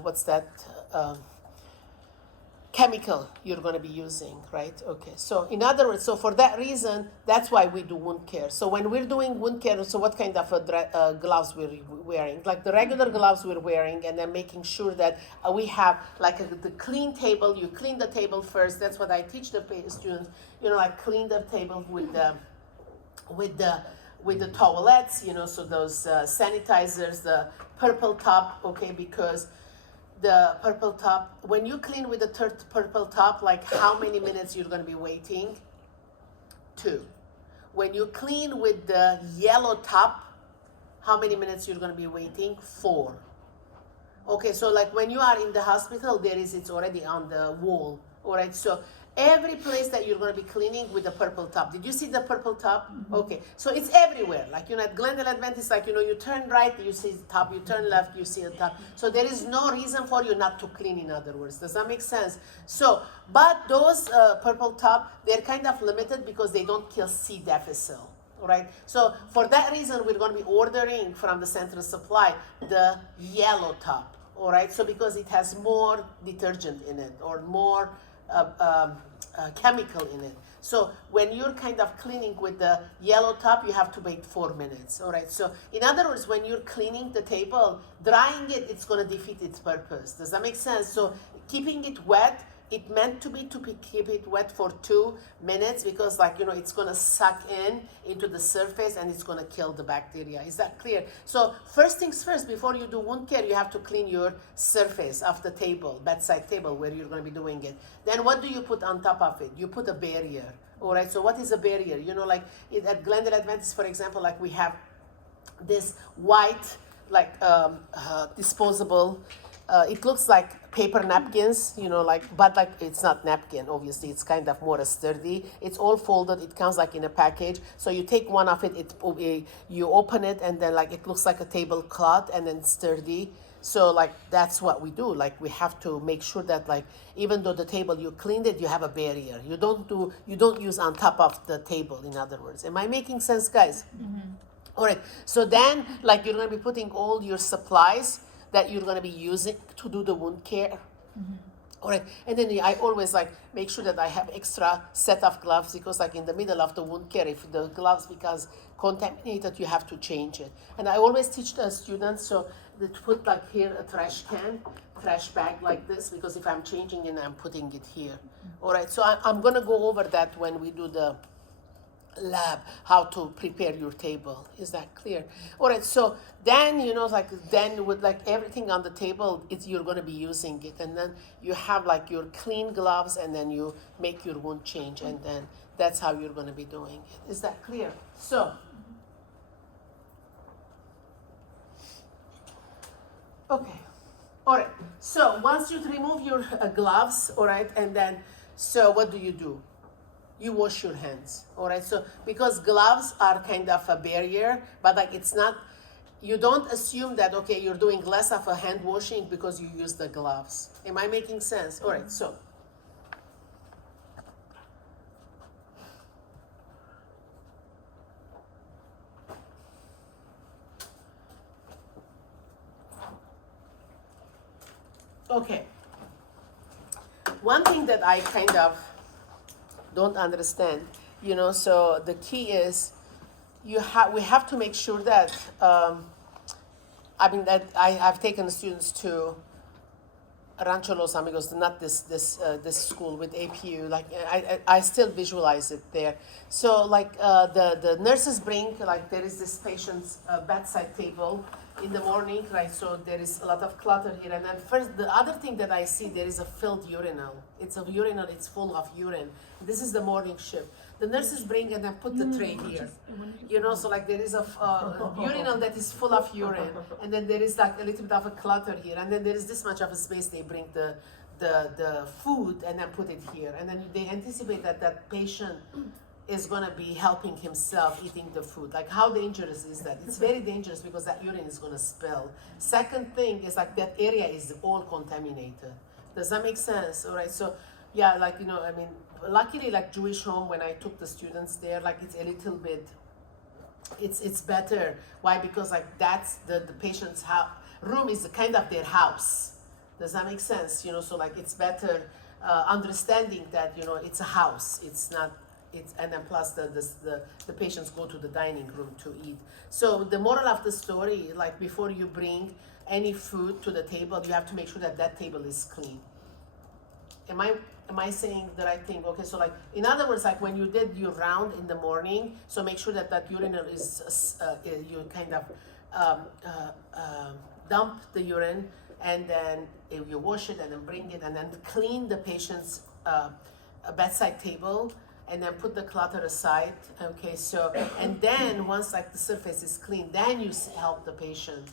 what's that chemical you're going to be using, right? Okay. So in other words, so for that reason, that's why we do wound care. So when we're doing wound care, so what kind of gloves we're wearing? Like the regular gloves we're wearing, and then making sure that we have like the clean table. You clean the table first. That's what I teach the students. You know, like clean the table with the towelettes. You know, so those sanitizers, the purple top. Okay, because the purple top, when you clean with the purple top, like how many minutes you're going to be waiting? 2. When you clean with the yellow top, how many minutes you're going to be waiting? 4. Okay, so like when you are in the hospital, it's already on the wall. All right, so every place that you're going to be cleaning with the purple top. Did you see the purple top? Mm-hmm. Okay, so it's everywhere. Like, you know, at Glendale Adventist, like, you know, you turn right, you see the top, you turn left, you see the top. So there is no reason for you not to clean, in other words. Does that make sense? So, but those purple top, they're kind of limited because they don't kill C. difficile. Right? So for that reason, we're going to be ordering from the central supply the yellow top. All right, so because it has more detergent in it or more chemical in it. So when you're kind of cleaning with the yellow top, you have to wait 4 minutes. All right. So in other words, when you're cleaning the table, drying it, it's going to defeat its purpose. Does that make sense? So keeping it wet, it meant to be keep it wet for 2 minutes because, like, you know, it's going to suck into the surface and it's going to kill the bacteria. Is that clear? So first things first, before you do wound care, you have to clean your surface of the table, bedside table where you're going to be doing it. Then what do you put on top of it? You put a barrier. All right. So what is a barrier? You know, like at Glendale Adventist, for example, like we have this white, like disposable. It looks like paper napkins, you know, like, but like it's not napkin, obviously. It's kind of more sturdy. It's all folded. It comes like in a package. So you take one of it, you open it, and then like it looks like a tablecloth, and then sturdy. So like that's what we do. Like we have to make sure that, like, even though the table you cleaned it, you have a barrier. You don't use on top of the table. In other words, am I making sense, guys? Mm-hmm. All right. So then, like, you're gonna be putting all your supplies that you're going to be using to do the wound care. Mm-hmm. All right. And then I always like make sure that I have extra set of gloves because, like, in the middle of the wound care, if the gloves becomes contaminated, you have to change it. And I always teach the students so to put like here a trash bag like this, because if I'm changing it, I'm putting it here. Mm-hmm. All right. So I'm going to go over that when we do the lab, how to prepare your table. Is that clear? All right. So then, you know, like then with like everything on the table, you're going to be using it, and then you have like your clean gloves, and then you make your wound change, and then that's how you're going to be doing it. Is that clear? So, okay. All right. So once you remove your gloves, all right, and then so what do? You wash your hands, all right? So because gloves are kind of a barrier, but like it's not, you don't assume that, okay, you're doing less of a hand washing because you use the gloves. Am I making sense? All right, so. Okay. One thing that I kind of don't understand, you know, so the key is we have to make sure that that I've taken students to Rancho Los Amigos, not this school with APU. Like I still visualize it there. So like the nurses bring, like, there is this patient's bedside table in the morning, right? So there is a lot of clutter here, and then first the other thing that I see, there is a filled urinal. It's a urinal. It's full of urine. This is the morning shift. The nurses bring and then put the tray here. You know, so like there is a urinal that is full of urine, and then there is like a little bit of a clutter here, and then there is this much of a space. They bring the food and then put it here, and then they anticipate that patient is going to be helping himself eating the food. Like, how dangerous is that? It's very dangerous because that urine is going to spill. Second thing is like that area is all contaminated. Does that make sense? All right. So, yeah, like, you know, I mean, luckily, like Jewish home, when I took the students there, like it's a little bit, it's better. Why? Because like that's the patient's room is kind of their house. Does that make sense? You know, so like it's better understanding that, you know, it's a house. It's not. It's, and then plus the patients go to the dining room to eat. So the moral of the story, like before you bring any food to the table, you have to make sure that that table is clean. Am I saying the right thing? Okay, so like in other words, like when you did your round in the morning, so make sure that that urinal is you kind of dump the urine, and then you wash it and then bring it and then clean the patient's bedside table, and then put the clutter aside. Okay, so and then once like the surface is clean, then you help the patient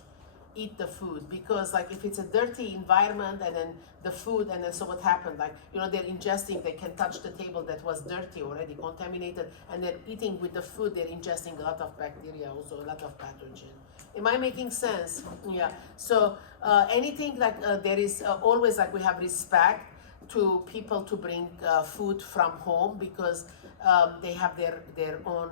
eat the food, because like if it's a dirty environment and then the food, and then so what happened, like, you know, they're ingesting, they can touch the table that was dirty already, contaminated, and they're eating with the food, they're ingesting a lot of bacteria, also a lot of pathogen. Am I making sense? Yeah. So anything like there is always like we have respect to people to bring food from home, because they have their own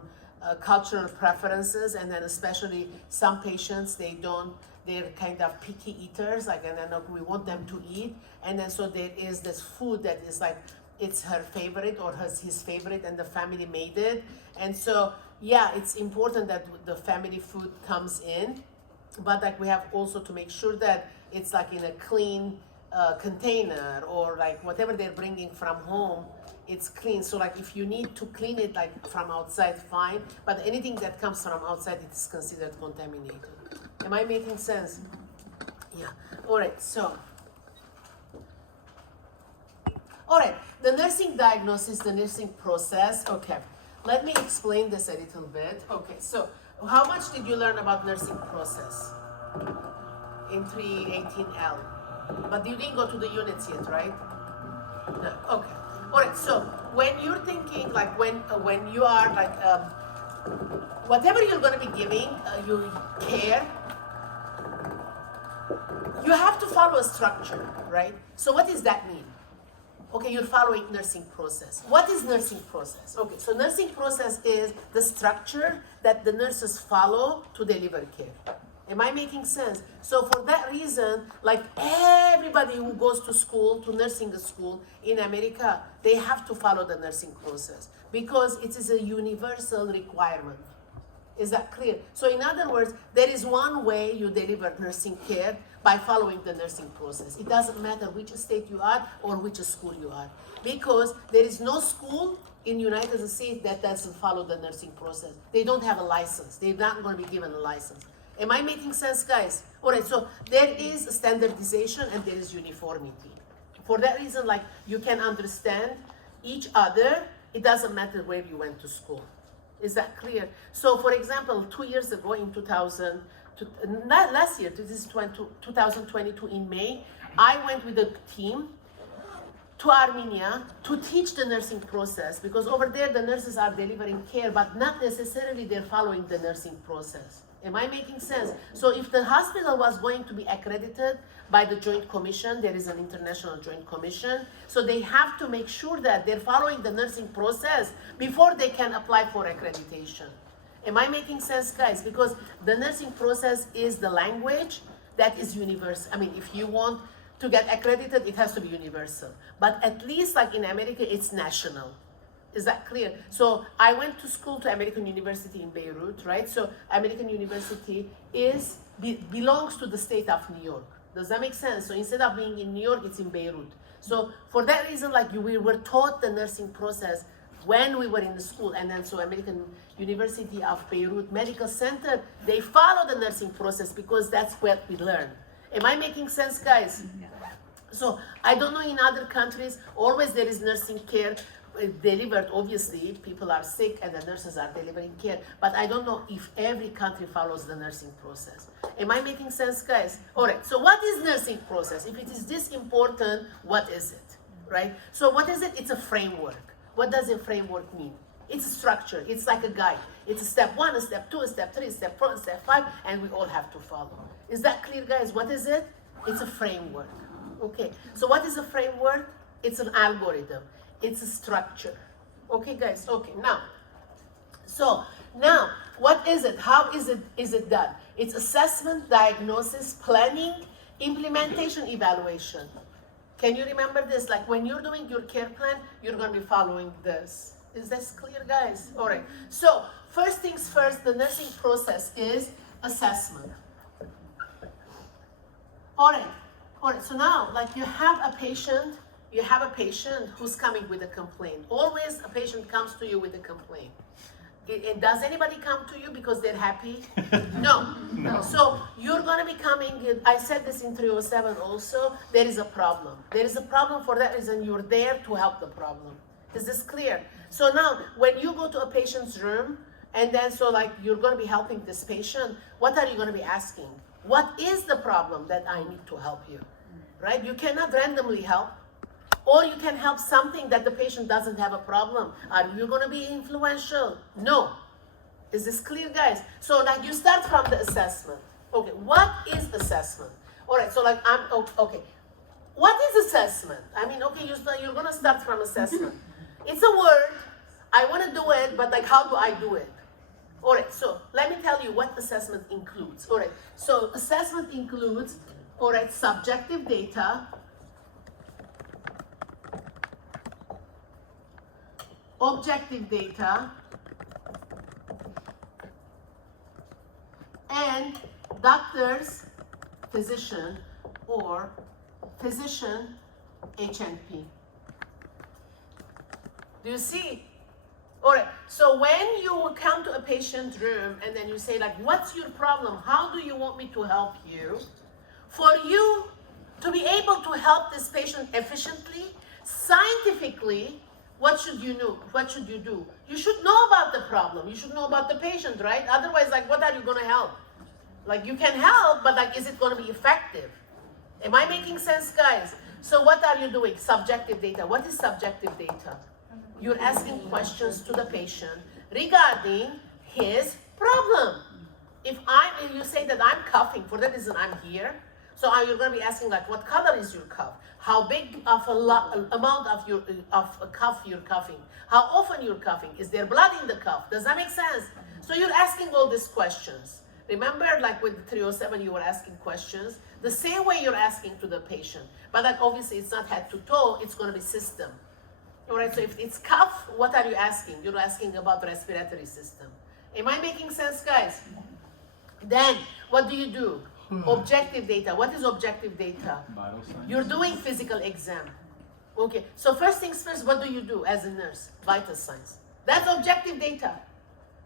cultural preferences, and then especially some patients, they're kind of picky eaters, like, and then we want them to eat, and then so there is this food that is like it's her favorite or his favorite, and the family made it, and so yeah, it's important that the family food comes in, but like we have also to make sure that it's like in a clean container, or like whatever they're bringing from home, it's clean. So like if you need to clean it like from outside, fine, but anything that comes from outside, it is considered contaminated. Am I making sense? Yeah. All right. So, all right. The nursing diagnosis, the nursing process. Okay. Let me explain this a little bit. Okay. So, how much did you learn about nursing process in 318L? But you didn't go to the units yet, right? No. Okay. All right. So, when you're thinking, like when you are like whatever you're going to be giving your care, you have to follow a structure, right? So what does that mean? Okay, you're following nursing process. What is nursing process? Okay, so nursing process is the structure that the nurses follow to deliver care. Am I making sense? So for that reason, like everybody who goes to school, to nursing school in America, they have to follow the nursing process because it is a universal requirement. Is that clear? So in other words, there is one way you deliver nursing care by following the nursing process. It doesn't matter which state you are or which school you are, because there is no school in United States that doesn't follow the nursing process. They don't have a license. They're not going to be given a license. Am I making sense, guys? All right, so there is standardization and there is uniformity. For that reason, like you can understand each other. It doesn't matter where you went to school. Is that clear? So, for example, 2 years ago in not last year, this is 2022 in May, I went with a team to Armenia to teach the nursing process, because over there the nurses are delivering care, but not necessarily they're following the nursing process. Am I making sense? So if the hospital was going to be accredited by the Joint Commission, there is an international Joint Commission, so they have to make sure that they're following the nursing process before they can apply for accreditation. Am I making sense, guys? Because the nursing process is the language that is universal. I mean, if you want to get accredited, it has to be universal. But at least like in America, it's national. Is that clear? So I went to school to American University in Beirut, right? So American University belongs to the state of New York. Does that make sense? So instead of being in New York, it's in Beirut. So for that reason, like we were taught the nursing process when we were in the school, and then so American University of Beirut Medical Center, they follow the nursing process because that's what we learn. Am I making sense, guys? Yeah. So I don't know in other countries, always there is nursing care delivered. Obviously, people are sick and the nurses are delivering care, but I don't know if every country follows the nursing process. Am I making sense, guys? All right, so what is nursing process? If it is this important, what is it, right? So what is it? It's a framework. What does a framework mean? It's a structure. It's like a guide. It's a step 1, a step 2, a step 3, a step 4, a step 5, and we all have to follow. Is that clear, guys? What is it? It's a framework. Okay, so what is a framework? It's an algorithm. It's a structure. Okay, guys, okay, now, what is it? How is it done? It's assessment, diagnosis, planning, implementation, evaluation. Can you remember this? Like when you're doing your care plan, you're going to be following this. Is this clear, guys? All right. So first things first, the nursing process is assessment. All right. So now, like you have a patient who's coming with a complaint. Always a patient comes to you with a complaint. And does anybody come to you because they're happy? No. So you're going to be coming, I said this in 307 also, there is a problem. There is a problem, for that reason you're there to help the problem. Is this clear? So now, when you go to a patient's room, and then so like you're going to be helping this patient, what are you going to be asking? What is the problem that I need to help you? Right? You cannot randomly help. Or you can help something that the patient doesn't have a problem. Are you going to be influential? No. Is this clear, guys? So like you start from the assessment. Okay, what is assessment? All right, so like okay. What is assessment? I mean, okay, you're going to start from assessment. It's a word. I want to do it, but like how do I do it? All right, so let me tell you what assessment includes. All right, so assessment includes, all right, subjective data, objective data, and doctor's physician or physician HNP. Do you see? All right, so when you come to a patient's room and then you say like, what's your problem? How do you want me to help you? For you to be able to help this patient efficiently, scientifically, what should you know? What should you do? You should know about the problem. You should know about the patient, right? Otherwise, like, what are you going to help? Like, you can help, but like, is it going to be effective? Am I making sense, guys? So what are you doing? Subjective data. What is subjective data? You're asking questions to the patient regarding his problem. If you say that I'm coughing, for that reason I'm here, so you're going to be asking like, what color is your cough? How big of amount of a cough you're coughing? How often you're coughing? Is there blood in the cough? Does that make sense? So you're asking all these questions. Remember, like with 307, you were asking questions the same way you're asking to the patient, but like obviously it's not head to toe. It's going to be system. All right. So if it's cough, what are you asking? You're asking about the respiratory system. Am I making sense, guys? Then what do? Objective data. What is objective data? Vital signs. You're doing physical exam. Okay, so first things first, what do you do as a nurse? Vital signs. That's objective data.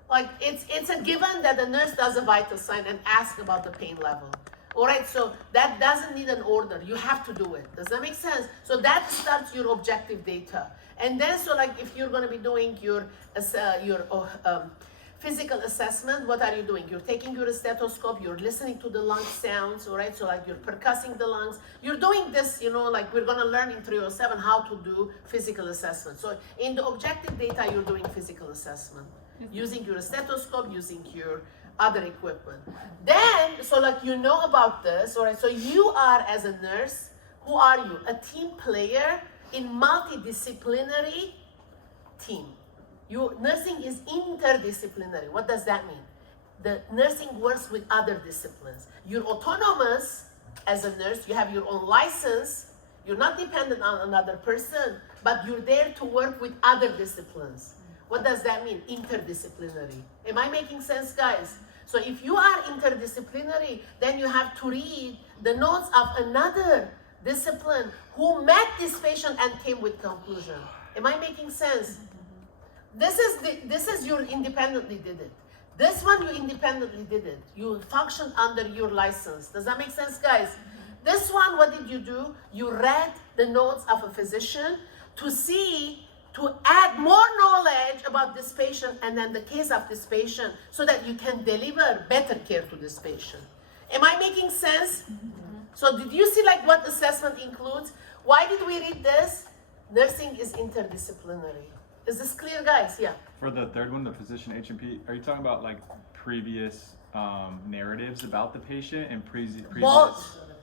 Like it's a given that the nurse does a vital sign and asks about the pain level. All right, so that doesn't need an order. You have to do it. Does that make sense? So that starts your objective data. And then so like if you're going to be doing your physical assessment, what are you doing? You're taking your stethoscope, you're listening to the lung sounds, all right? So like you're percussing the lungs. You're doing this, like we're gonna learn in 307 how to do physical assessment. So in the objective data, you're doing physical assessment, using your stethoscope, using your other equipment. Then, so like you know about this, all right? So you are, as a nurse, who are you? A team player in multidisciplinary team. Nursing is interdisciplinary. What does that mean? The nursing works with other disciplines. You're autonomous as a nurse. You have your own license. You're not dependent on another person, but you're there to work with other disciplines. What does that mean? Interdisciplinary. Am I making sense, guys? So if you are interdisciplinary, then you have to read the notes of another discipline who met this patient and came with conclusion. Am I making sense? This is you independently did it. This one you independently did it. You functioned under your license. Does that make sense, guys? This one, what did you do? You read the notes of a physician to add more knowledge about this patient and then the case of this patient so that you can deliver better care to this patient. Am I making sense? So did you see like what assessment includes? Why did we read this? Nursing is interdisciplinary. Is this clear, guys? Yeah. For the third one, the physician HMP, are you talking about like previous narratives about the patient and previous?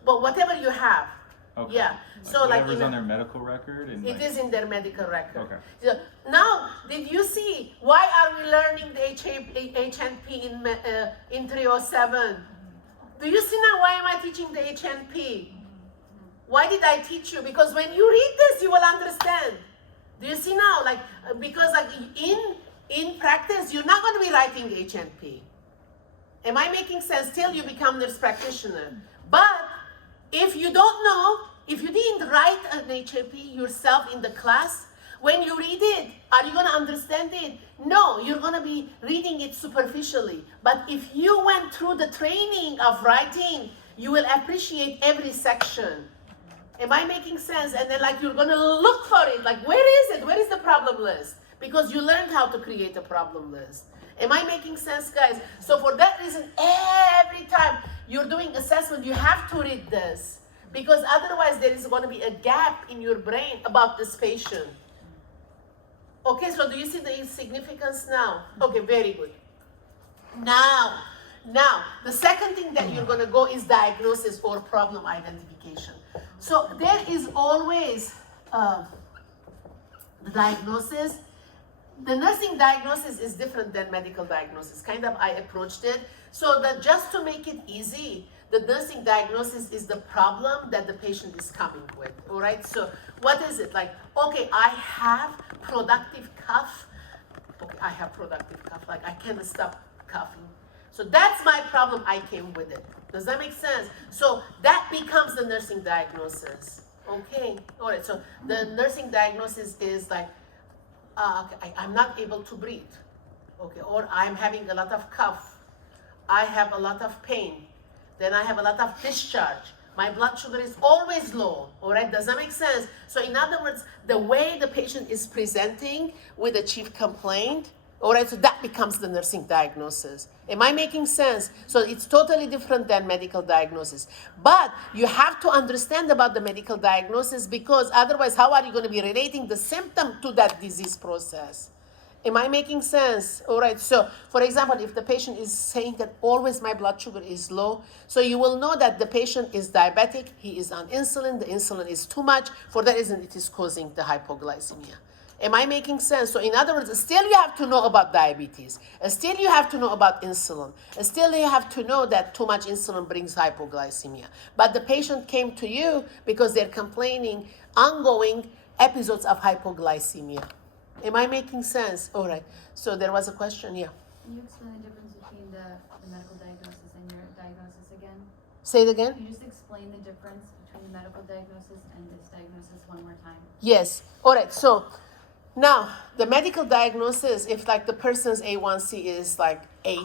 But whatever you have. Okay. Yeah. So like whatever's in on their medical record and it is in their medical record. Okay. So now, did you see why are we learning the HNP in 307? Do you see now why am I teaching the HNP? Why did I teach you? Because when you read this, you will understand. Do you see now? Like because like in practice, you're not going to be writing the HNP. Am I making sense? Till you become nurse practitioner. But if you don't know, if you didn't write an HNP yourself in the class, when you read it, are you going to understand it? No, you're going to be reading it superficially. But if you went through the training of writing, you will appreciate every section. Am I making sense? And then like you're going to look for it. Like where is it? Where is the problem list? Because you learned how to create a problem list. Am I making sense, guys? So for that reason, every time you're doing assessment, you have to read this. Because otherwise there is going to be a gap in your brain about this patient. Okay, so do you see the significance now? Okay, very good. Now, the second thing that you're going to go is diagnosis or problem identification. So there is always the diagnosis. The nursing diagnosis is different than medical diagnosis. Kind of I approached it. So that just to make it easy, the nursing diagnosis is the problem that the patient is coming with. All right, so what is it? Like, okay, I have productive cough. Okay, I have productive cough. Like, I can't stop coughing. So that's my problem. I came with it. Does that make sense? So that becomes the nursing diagnosis. Okay, all right, so the nursing diagnosis is like, okay, I'm not able to breathe. Okay, or I'm having a lot of cough. I have a lot of pain. Then I have a lot of discharge. My blood sugar is always low. All right, does that make sense? So in other words, the way the patient is presenting with a chief complaint, all right, so that becomes the nursing diagnosis. Am I making sense? So it's totally different than medical diagnosis. But you have to understand about the medical diagnosis because otherwise, how are you going to be relating the symptom to that disease process? Am I making sense? All right, so for example, if the patient is saying that always my blood sugar is low, so you will know that the patient is diabetic, he is on insulin, the insulin is too much, for that reason it is causing the hypoglycemia. Am I making sense? So in other words, still you have to know about diabetes, still you have to know about insulin, still you have to know that too much insulin brings hypoglycemia. But the patient came to you because they're complaining ongoing episodes of hypoglycemia. Am I making sense? All right. So there was a question here. Can you explain the difference between the medical diagnosis and your diagnosis again? Say it again. Can you just explain the difference between the medical diagnosis and this diagnosis one more time? Yes. All right. So now the medical diagnosis, if like the person's A1C is like 8,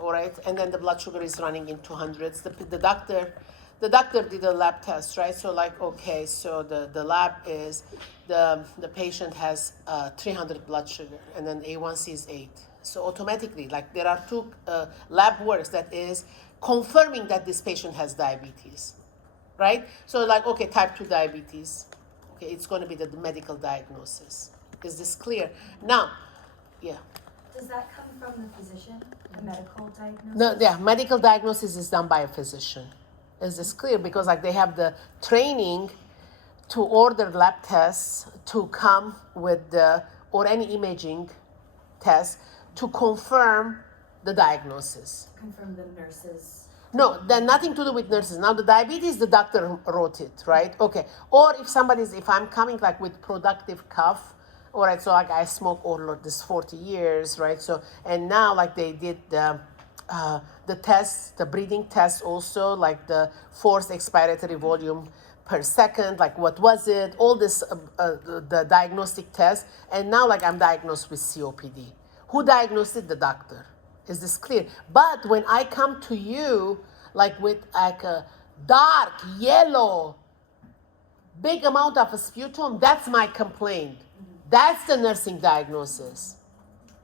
all right, and then the blood sugar is running in 200s, the doctor did a lab test, right? So like, okay, so the lab is the patient has 300 blood sugar and then A1C is 8. So automatically, like there are two lab works that is confirming that this patient has diabetes, right? So like, okay, type 2 diabetes. Okay, it's going to be the medical diagnosis. Is this clear? Now, yeah. Does that come from the physician, a medical diagnosis? No, yeah, medical diagnosis is done by a physician. Is this clear? Because like they have the training to order lab tests to come with the, or any imaging test to confirm the diagnosis. Confirm the nurses. No, then nothing to do with nurses. Now the diabetes, the doctor wrote it, right? Okay. Or if I'm coming like with productive cough, all right, so like I smoke all this 40 years, right? So, and now like they did the tests, the breathing test also, like the forced expiratory volume per second, like what was it, all this, the diagnostic test, and now like I'm diagnosed with COPD. Who diagnosed it? The doctor. Is this clear? But when I come to you, like with like a dark yellow, big amount of sputum, that's my complaint. That's the nursing diagnosis.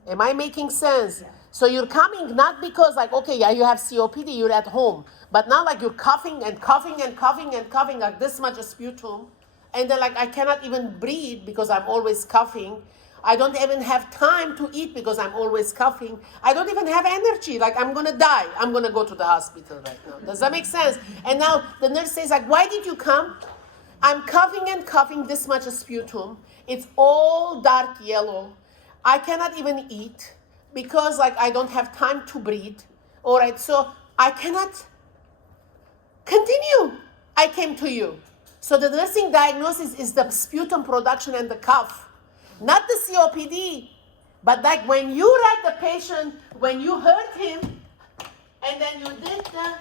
Am I making sense? Yeah. So you're coming not because like, okay, yeah, you have COPD, you're at home, but now like you're coughing and coughing and coughing and coughing like this much sputum, and then like I cannot even breathe because I'm always coughing. I don't even have time to eat because I'm always coughing. I don't even have energy. Like, I'm gonna die. I'm gonna go to the hospital right now. Does that make sense? And now the nurse says, like, why did you come? I'm coughing and coughing this much sputum. It's all dark yellow. I cannot even eat because, like, I don't have time to breathe. All right, so I cannot continue. I came to you. So the nursing diagnosis is the sputum production and the cough, not the COPD. But like when you write the patient, when you heard him, and then you did the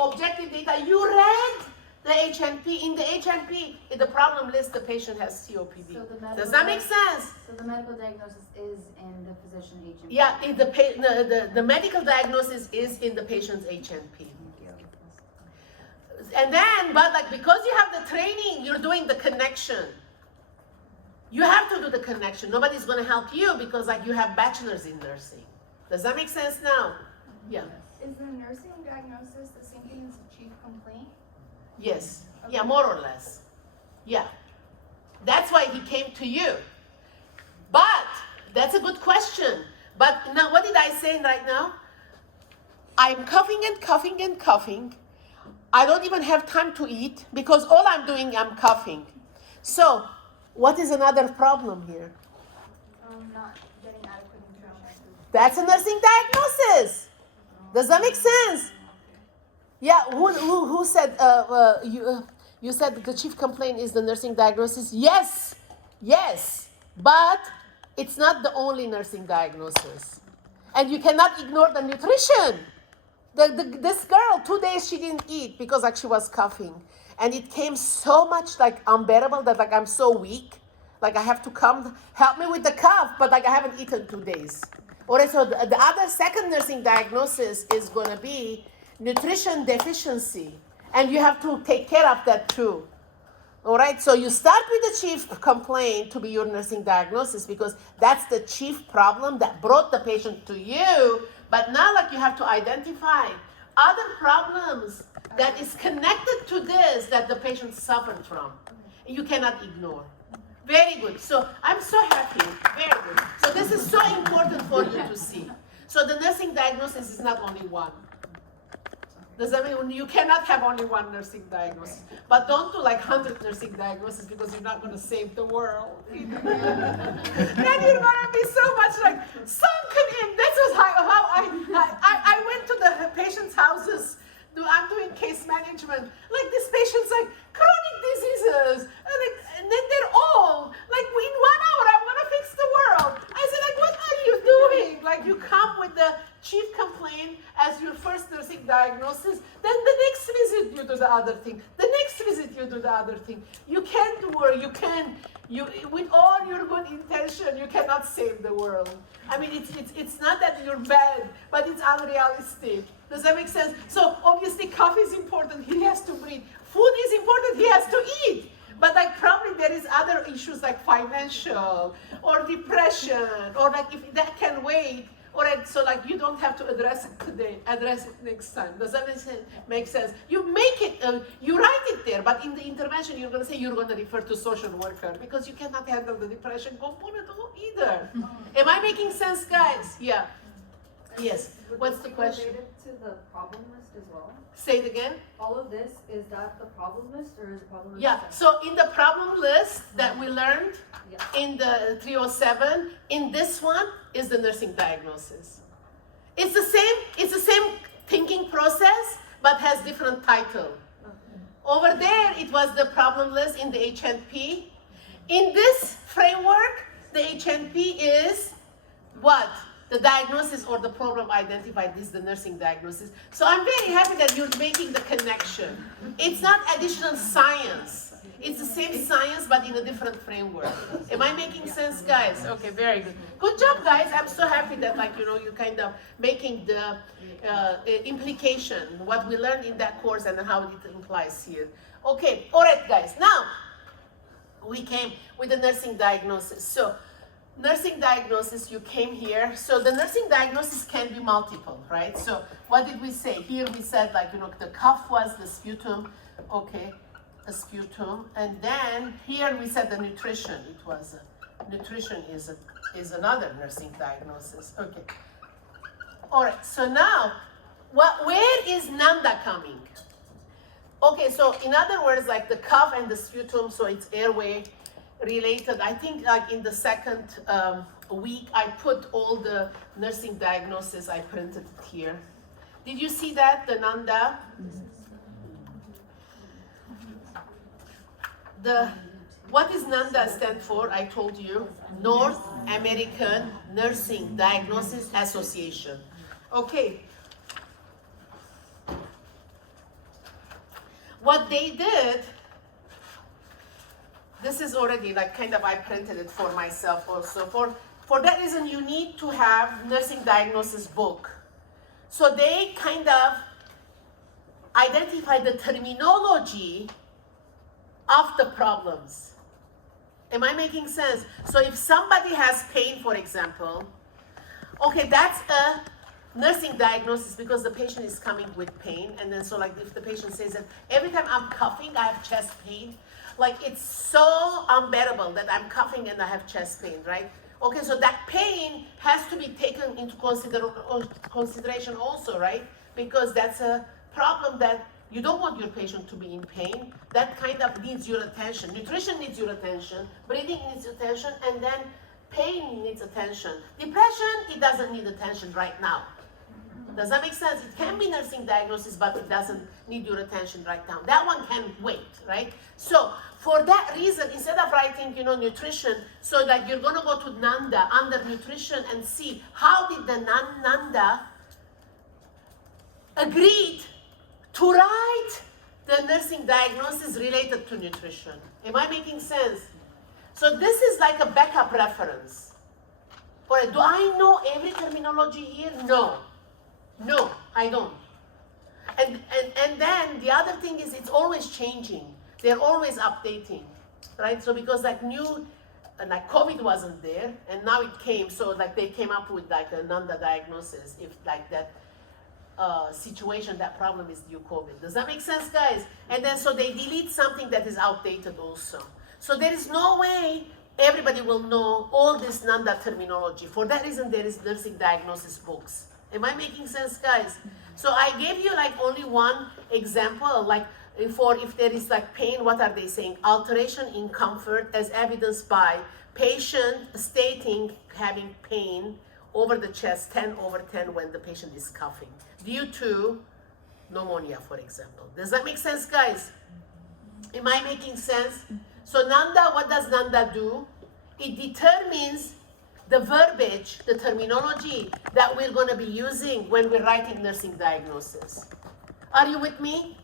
objective data, you read the HNP. In the HNP, in the problem list, the patient has COPD. So the medical Does that make sense? So the medical diagnosis is in the physician HMP? Yeah, the medical diagnosis is in the patient's HNP. And then, but like because you have the training, you're doing the connection. You have to do the connection. Nobody's going to help you because like you have bachelor's in nursing. Does that make sense now? Yeah. Is the nursing diagnosis the same thing as a chief complaint? Yes. Yeah, more or less. Yeah. That's why he came to you. But that's a good question. But now, what did I say right now? I'm coughing and coughing and coughing. I don't even have time to eat because all I'm doing, I'm coughing. So, what is another problem here? Not getting adequate nutrition. That's a nursing diagnosis. Does that make sense? Yeah, who said, you said that the chief complaint is the nursing diagnosis? Yes, but it's not the only nursing diagnosis. And you cannot ignore the nutrition. This girl, 2 days she didn't eat because like she was coughing. And it came so much like unbearable that like I'm so weak. Like I have to come help me with the cough, but like I haven't eaten 2 days. All right, so the other second nursing diagnosis is gonna be nutrition deficiency. And you have to take care of that too. All right, so you start with the chief complaint to be your nursing diagnosis because that's the chief problem that brought the patient to you. But now like you have to identify other problems that is connected to this that the patient suffered from. You cannot ignore. Very good. So I'm so happy. Very good. So this is so important for you to see. So the nursing diagnosis is not only one. Does that mean you cannot have only one nursing diagnosis? But don't do like 100 nursing diagnoses because you're not going to save the world. Then you're going to be so much like sunken in. This is how I went to the patients' houses. I'm doing case management. Like this patient's like chronic diseases, and then they're all like in 1 hour I'm gonna fix the world. I said like, what are you doing? Like you come with the chief complaint as your first nursing diagnosis, then the next visit you do the other thing. The next visit you do the other thing. You can't worry. You with all your good intention, you cannot save the world. I mean, it's not that you're bad, but it's unrealistic. Does that make sense? So obviously, coffee is important. He has to breathe. Food is important. He has to eat. But like probably there is other issues like financial or depression or like if that can wait. Or so like you don't have to address it today. Address it next time. Does that make sense? You make it. You write it there. But in the intervention, you're going to say you're going to refer to social worker because you cannot handle the depression component either. Am I making sense, guys? Yeah. Yes. What's the question? Related to the problem list as well? Say it again. All of this, is that the problem list or is the problem list? Yeah, so in the problem list that we learned Yeah. in the 307, in this one is the nursing diagnosis. It's the same thinking process, but has different title. Over there, it was the problem list in the HNP. In this framework, the HNP is what? The diagnosis or the problem identified is the nursing diagnosis. So I'm very happy that you're making the connection. It's not additional science. It's the same science, but in a different framework. Am I making sense, guys? Okay, very good. Good job, guys. I'm so happy that, like, you know, you're kind of making the implication, what we learned in that course and how it implies here. Okay, all right, guys. Now, we came with the nursing diagnosis. So, nursing diagnosis, you came here. So the nursing diagnosis can be multiple, right? So what did we say? Here we said, like, you know, the cough was the sputum, okay, a sputum. And then here we said the nutrition. It was nutrition is another nursing diagnosis. Okay. All right, so now, where is NANDA coming? Okay, so in other words, like the cough and the sputum, so it's airway related. I think like in the second week, I put all the nursing diagnosis, I printed it here. Did you see that, the NANDA? What does NANDA stand for? I told you, North American Nursing Diagnosis Association. Okay. What they did, this is already like kind of, I printed it for myself also. For that reason, you need to have nursing diagnosis book. So they kind of identify the terminology of the problems. Am I making sense? So if somebody has pain, for example, okay, that's a nursing diagnosis because the patient is coming with pain, and then so like if the patient says that every time I'm coughing, I have chest pain, like it's so unbearable that I'm coughing and I have chest pain, right? Okay, so that pain has to be taken into consideration also, right? Because that's a problem that you don't want your patient to be in pain. That kind of needs your attention. Nutrition needs your attention, breathing needs attention, and then pain needs attention. Depression, it doesn't need attention right now. Does that make sense? It can be nursing diagnosis, but it doesn't need your attention right now. That one can wait, right? So for that reason, instead of writing, nutrition, so that you're gonna go to NANDA under nutrition and see how did the NANDA agreed to write the nursing diagnosis related to nutrition. Am I making sense? So this is like a backup reference. All right, do I know every terminology here? No. No, I don't. And then the other thing is it's always changing. They're always updating, right? So because like COVID wasn't there, and now it came, so like they came up with like a NANDA diagnosis if like that situation, that problem is due COVID. Does that make sense, guys? And then so they delete something that is outdated also. So there is no way everybody will know all this NANDA terminology. For that reason, there is nursing diagnosis books. Am I making sense, guys? So I gave you like only one example, like if there is like pain, what are they saying? Alteration in comfort as evidenced by patient stating having pain over the chest 10/10 when the patient is coughing due to pneumonia, for example. Does that make sense, guys? Am I making sense? So NANDA, what does NANDA do? It determines the verbiage, the terminology that we're going to be using when we're writing nursing diagnosis. Are you with me?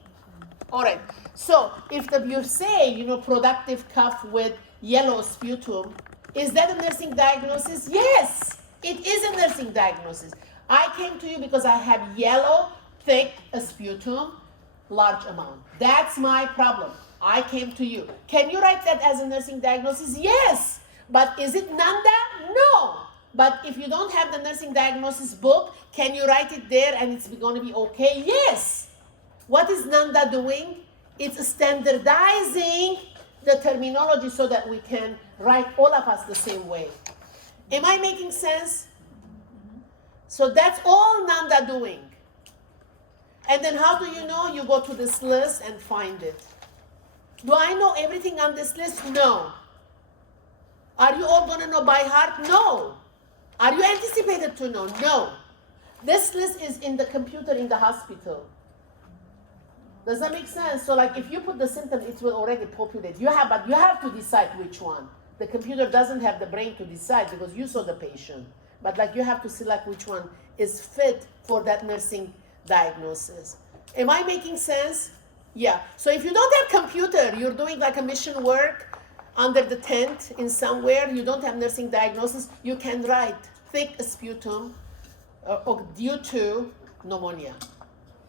All right. So if you say, productive cough with yellow sputum, is that a nursing diagnosis? Yes, it is a nursing diagnosis. I came to you because I have yellow, thick sputum, large amount. That's my problem. I came to you. Can you write that as a nursing diagnosis? Yes. But is it NANDA? No. But if you don't have the nursing diagnosis book, can you write it there and it's going to be okay? Yes. What is NANDA doing? It's standardizing the terminology so that we can write all of us the same way. Am I making sense? So that's all NANDA doing. And then how do you know? You go to this list and find it. Do I know everything on this list? No. Are you all going to know by heart? No. Are you anticipated to know? No. This list is in the computer in the hospital. Does that make sense? So like if you put the symptom, it will already populate. But you have to decide which one. The computer doesn't have the brain to decide because you saw the patient. But like you have to select which one is fit for that nursing diagnosis. Am I making sense? Yeah. So if you don't have computer, you're doing like a mission work under the tent in somewhere, you don't have nursing diagnosis, you can write thick sputum or due to pneumonia.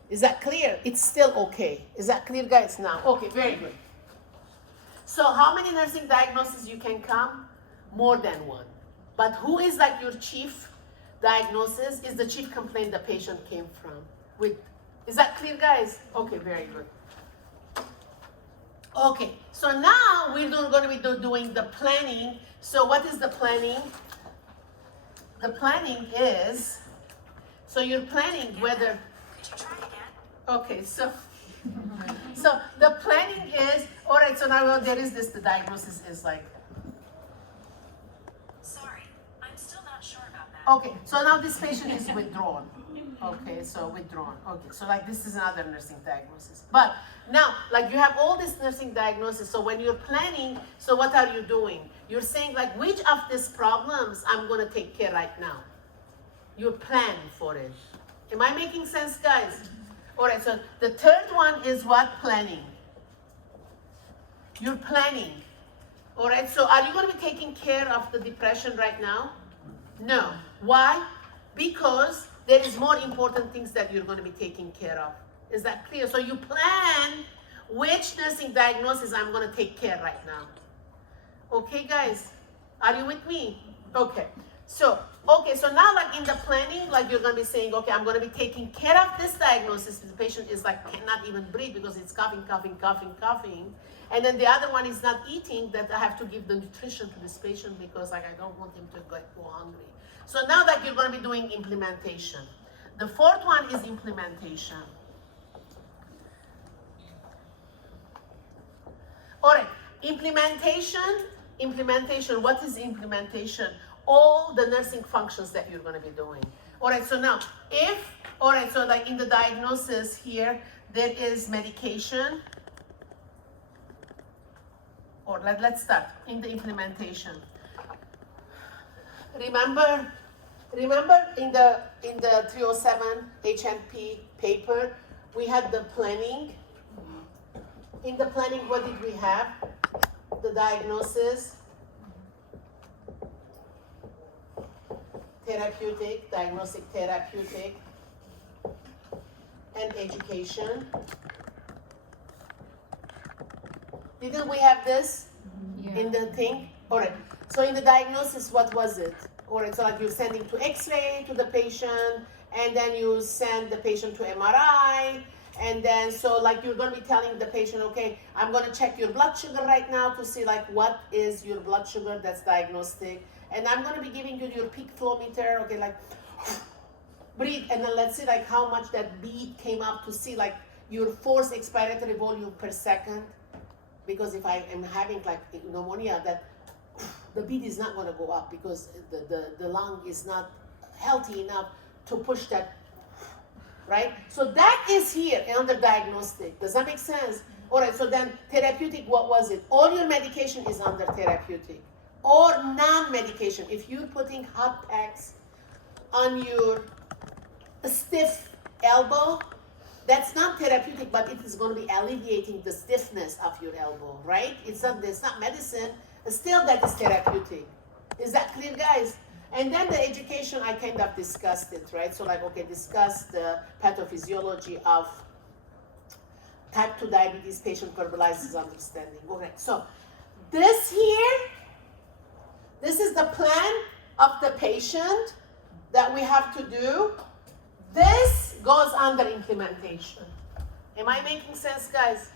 Is that clear? It's still okay. Is that clear, guys, now? Okay, very good. So how many nursing diagnoses you can come? More than one. But who is like your chief diagnosis? Is the chief complaint the patient came from. Is that clear, guys? Okay, very good. Okay, so now we're going to be doing the planning. So what is the planning? The planning is, so you're planning whether. Could you try again? Okay, so the planning is, all right, so now there is this, the diagnosis is like, Sorry, I'm still not sure about that. okay, so now this patient is withdrawn. Okay, so withdrawn. Okay, so like this is another nursing diagnosis. But now, like you have all this nursing diagnosis, so when you're planning, so what are you doing? You're saying like, which of these problems I'm gonna take care right now? You plan for it. Am I making sense, guys? All right, so the third one is what? Planning. You're planning. All right, so are you going to be taking care of the depression right now? No. Why? Because there is more important things that you're going to be taking care of. Is that clear? So you plan which nursing diagnosis I'm going to take care right now. Okay, guys? Are you with me? Okay. So now like in the planning, like you're going to be saying, okay, I'm going to be taking care of this diagnosis. The patient is like cannot even breathe because it's coughing. And then the other one is not eating, that I have to give the nutrition to this patient because like I don't want him to go hungry. So now that you're going to be doing implementation. The fourth one is implementation. All right, implementation, what is implementation? All the nursing functions that you're going to be doing. All right, so now so like in the diagnosis here, there is medication. Or let's start in the implementation. Remember in the 307 HNP paper, we had the planning. In the planning, what did we have? The diagnosis, diagnostic therapeutic, and education. Didn't we have this in the thing? All right. So in the diagnosis, what was it? All right. So like you're sending to X-ray to the patient, and then you send the patient to MRI, and then so like you're going to be telling the patient, okay, I'm going to check your blood sugar right now to see like what is your blood sugar. That's diagnostic, and I'm going to be giving you your peak flow meter. Okay, like breathe, and then let's see like how much that beat came up to see like your forced expiratory volume per second. Because if I am having like pneumonia, that the beat is not going to go up because the lung is not healthy enough to push that, right? So that is here under diagnostic. Does that make sense? All right, so then therapeutic, what was it? All your medication is under therapeutic or non-medication. If you're putting hot packs on your stiff elbow, that's not therapeutic, but it is going to be alleviating the stiffness of your elbow, right? It's not medicine. Still, that is therapeutic. Is that clear, guys? And then the education, I kind of discussed it, right? So like, okay, discuss the pathophysiology of type 2 diabetes patient verbalizes understanding. Okay, so this here, this is the plan of the patient that we have to do. This goes under implementation. Am I making sense, guys?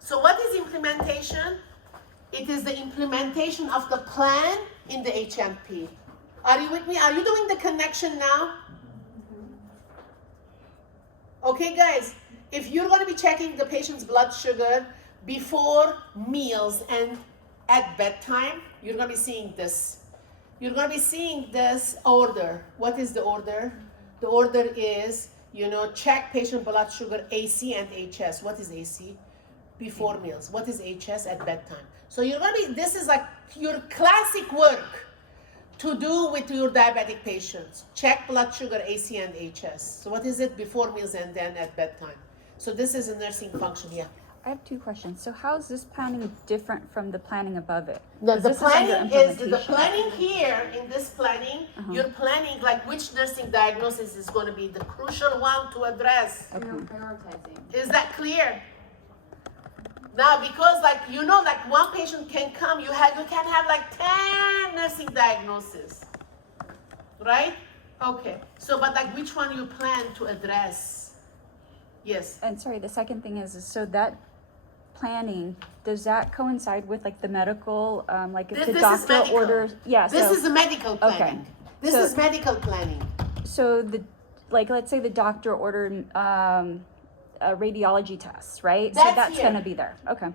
So what is implementation? It is the implementation of the plan in the HMP. Are you with me? Are you doing the connection now? Okay, guys, if you're going to be checking the patient's blood sugar before meals and at bedtime, you're going to be seeing this. You're going to be seeing this order. What is the order? The order is, check patient blood sugar, AC and HS. What is AC? Before meals. What is HS? At bedtime. So you're going to be, this is like your classic work to do with your diabetic patients. Check blood sugar, AC and HS. So what is it? Before meals and then at bedtime. So this is a nursing function here. I have two questions. So how is this planning different from the planning above it? No, the This is under planning is the implementation. planning here in this planning. You're planning like which nursing diagnosis is going to be the crucial one to address. Okay. Prioritizing. Is that clear? Now, because like like one patient can come, you can have like 10 nursing diagnoses, right? Okay. So, but like which one you plan to address? Yes. And sorry, the second thing is so that planning, does that coincide with like the medical, like if This the is doctor medical. orders? Yeah. This So, is a medical planning. Okay. This So- is medical planning. so like let's say the doctor ordered a radiology test, right? So That's that's here. gonna be there. Okay.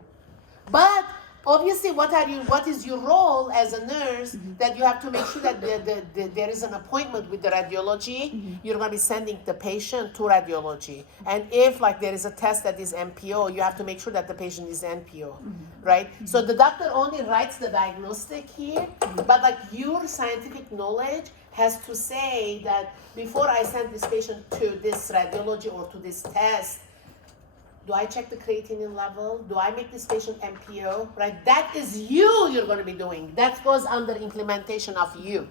But obviously, what is your role as a nurse that you have to make sure that there is an appointment with the radiology. You're going to be sending the patient to radiology. And if like there is a test that is NPO, you have to make sure that the patient is NPO, right? So the doctor only writes the diagnostic here, but like your scientific knowledge has to say that before I send this patient to this radiology or to this test, do I check the creatinine level? Do I make this patient MPO? Right? That is you're going to be doing. That goes under implementation of you.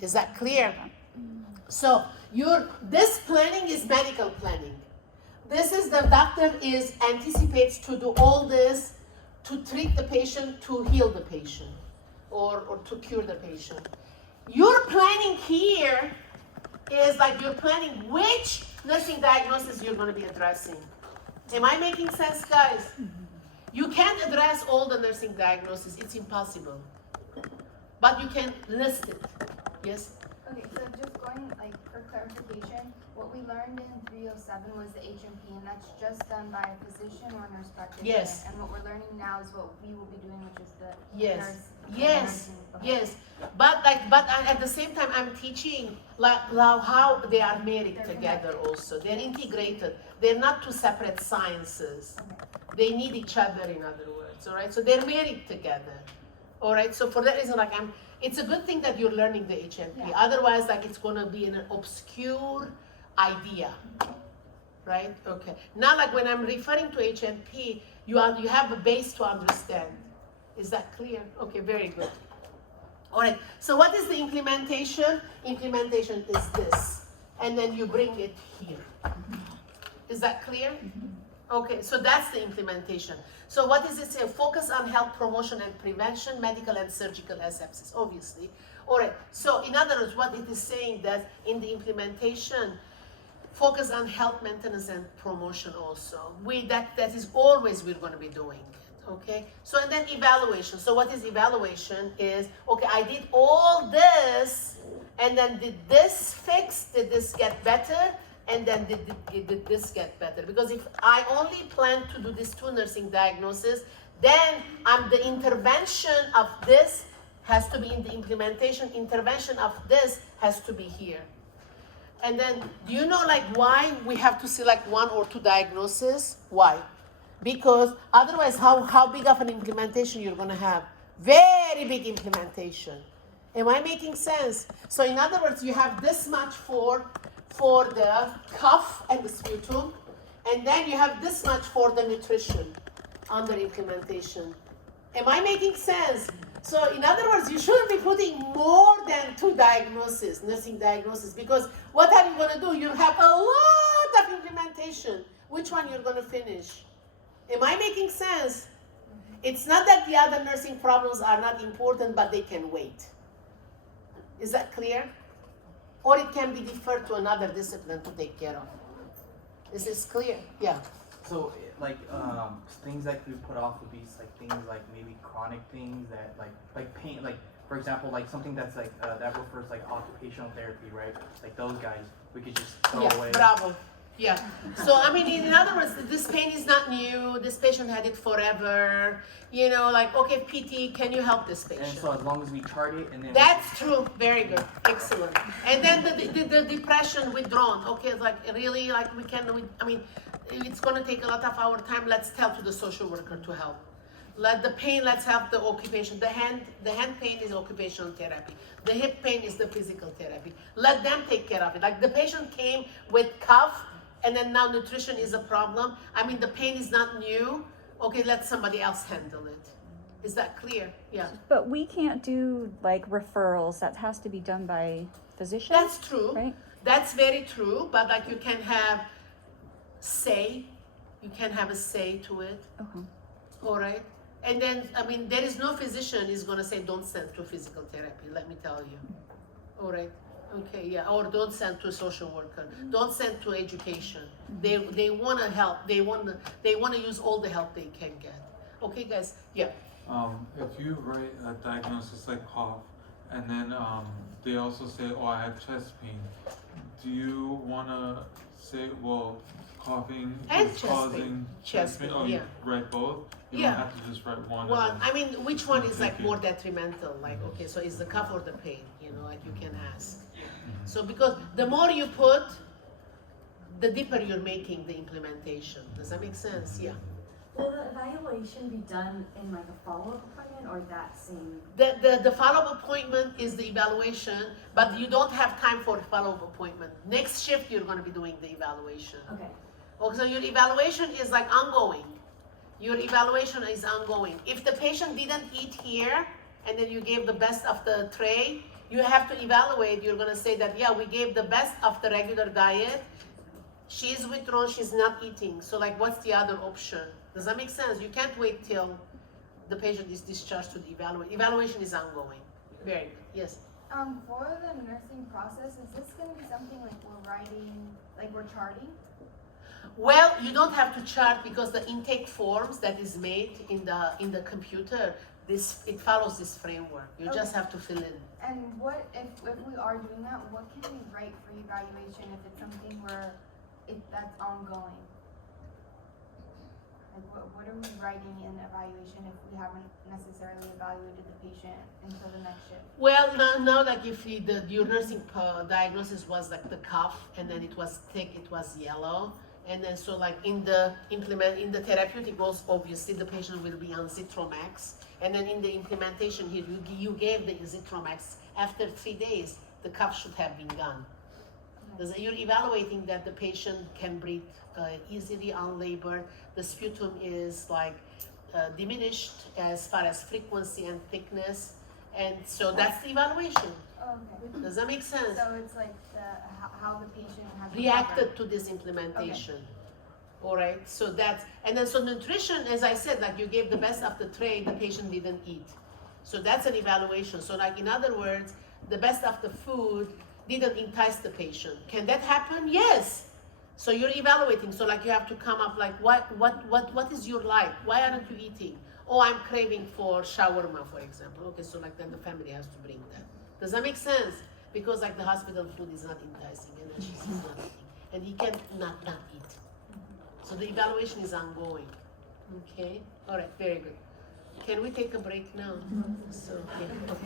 Is that clear? So this planning is medical planning. This is the doctor is anticipates to do all this to treat the patient, to heal the patient, or to cure the patient. Your planning here is like you're planning which nursing diagnosis you're going to be addressing. Am I making sense, guys? You can't address all the nursing diagnoses. It's impossible. But you can list it. Yes? Okay, so just going like for clarification, what we learned in 307 was the HMP, and that's just done by a physician or nurse practitioner. Yes. And what we're learning now is what we will be doing, which is the Yes. nurse. Yes. nursing. Yes. But at the same time, I'm teaching like how they are married together also. They're integrated. They're not two separate sciences. They need each other, in other words. All right. So they're married together. All right. So for that reason, like it's a good thing that you're learning the HMP. Yeah. Otherwise, like it's gonna be an obscure idea. Right? Okay. Now, like when I'm referring to HMP, you have a base to understand. Is that clear? Okay, very good. All right, so what is the implementation? Implementation is this, and then you bring it here. Is that clear? Okay, so that's the implementation. So what does it say? Focus on health promotion and prevention, medical and surgical asepsis, obviously. All right, so in other words, what it is saying that in the implementation, focus on health maintenance and promotion also. That is always we're going to be doing. Okay, so and then evaluation. So what is evaluation is, okay, I did all this, and then did this fix, did this get better, and then did this get better? Because if I only plan to do these two nursing diagnoses, then the intervention of this has to be in the implementation, intervention of this has to be here. And then, do you know like why we have to select one or two diagnoses? Why? Because otherwise, how big of an implementation you're going to have? Very big implementation. Am I making sense? So in other words, you have this much for the cuff and the sputum, and then you have this much for the nutrition under implementation. Am I making sense? So in other words, you shouldn't be putting more than two diagnoses, nursing diagnoses, because what are you going to do? You have a lot of implementation. Which one you're going to finish? Am I making sense? It's not that the other nursing problems are not important, but they can wait. Is that clear? Or it can be deferred to another discipline to take care of. Is this clear? Yeah. So like things that we put off would be like things like maybe chronic things that like pain, like for example like something that's like that refers like occupational therapy, right? Like those guys we could just throw away. Bravo. Yeah. So I mean, in other words, this pain is not new. This patient had it forever. You know, like okay, PT, can you help this patient? And so as long as we chart it and then That's true. Very good. Excellent. And then the depression withdrawn. Okay, like really, like I mean, it's going to take a lot of our time. Let's tell to the social worker to help. Let the pain, let's help the occupation. The hand pain is occupational therapy. The hip pain is the physical therapy. Let them take care of it. Like the patient came with cough, and then now nutrition is a problem. I mean, the pain is not new. Okay, let somebody else handle it. Is that clear? Yeah. But we can't do like referrals. That has to be done by physicians. That's true. Right? That's very true. But like you can have say, you can have a say to it. Okay. All right. And then, I mean, there is no physician is going to say don't send to physical therapy. Let me tell you. All right. Okay, yeah, or don't send to a social worker. Don't send to education. They wanna help. They wanna use all the help they can get. Okay, guys. Yeah. If you write a diagnosis like cough, and then they also say, "Oh, I have chest pain," do you wanna say, "Well, coughing And is chest pain. causing Chest pain, Oh, yeah. you write both. You Yeah. don't have to just write one. Well, and then- I mean, which one is like Okay. more detrimental? Like, okay, so is the cough or the pain? You know, like you can ask. So because the more you put, the deeper you're making the implementation. Does that make sense? Yeah. Will the evaluation be done in like a follow-up appointment or that same? The follow-up appointment is the evaluation, but you don't have time for a follow-up appointment. Next shift, you're going to be doing the evaluation. Okay. Okay, so your evaluation is like ongoing. Your evaluation is ongoing. If the patient didn't eat here, and then you gave the best of the tray, you have to evaluate. You're gonna say that, yeah, we gave the best of the regular diet. She's withdrawn, she's not eating. So like, what's the other option? Does that make sense? You can't wait till the patient is discharged to the evaluation. Evaluation is ongoing. Very good, yes. For the nursing process, is this gonna be something like we're writing, like we're charting? Well, you don't have to chart because the intake forms that is made in the computer, it follows this framework. You just have to fill in. And what, if we are doing that, what can we write for evaluation if it's something where that's ongoing? Like what are we writing in evaluation if we haven't necessarily evaluated the patient until the next shift? Well, now like if your nursing diagnosis was like the cough, and then it was thick, it was yellow, and then so like in the therapeutic goals, obviously the patient will be on Zitromax, and then in the implementation here, you gave the Zitromax. After 3 days, the cough should have been gone. You're evaluating that the patient can breathe easily on labor. The sputum is like diminished as far as frequency and thickness, and so that's the evaluation. Okay. Does that make sense? So it's like how the patient has Reacted to this implementation. All right, so that's, and then so nutrition, as I said, like you gave the best of the tray, the patient didn't eat. So that's an evaluation. So like in other words, the best of the food didn't entice the patient. Can that happen? Yes. So you're evaluating. So like you have to come up like what is your life? Why aren't you eating? Oh, I'm craving for shawarma, for example. Okay, so like then the family has to bring that. Does that make sense? Because like the hospital food is not enticing, and then she's not eating, and he can not eat. So the evaluation is ongoing. Okay. All right. Very good. Can we take a break now? So yeah. Okay.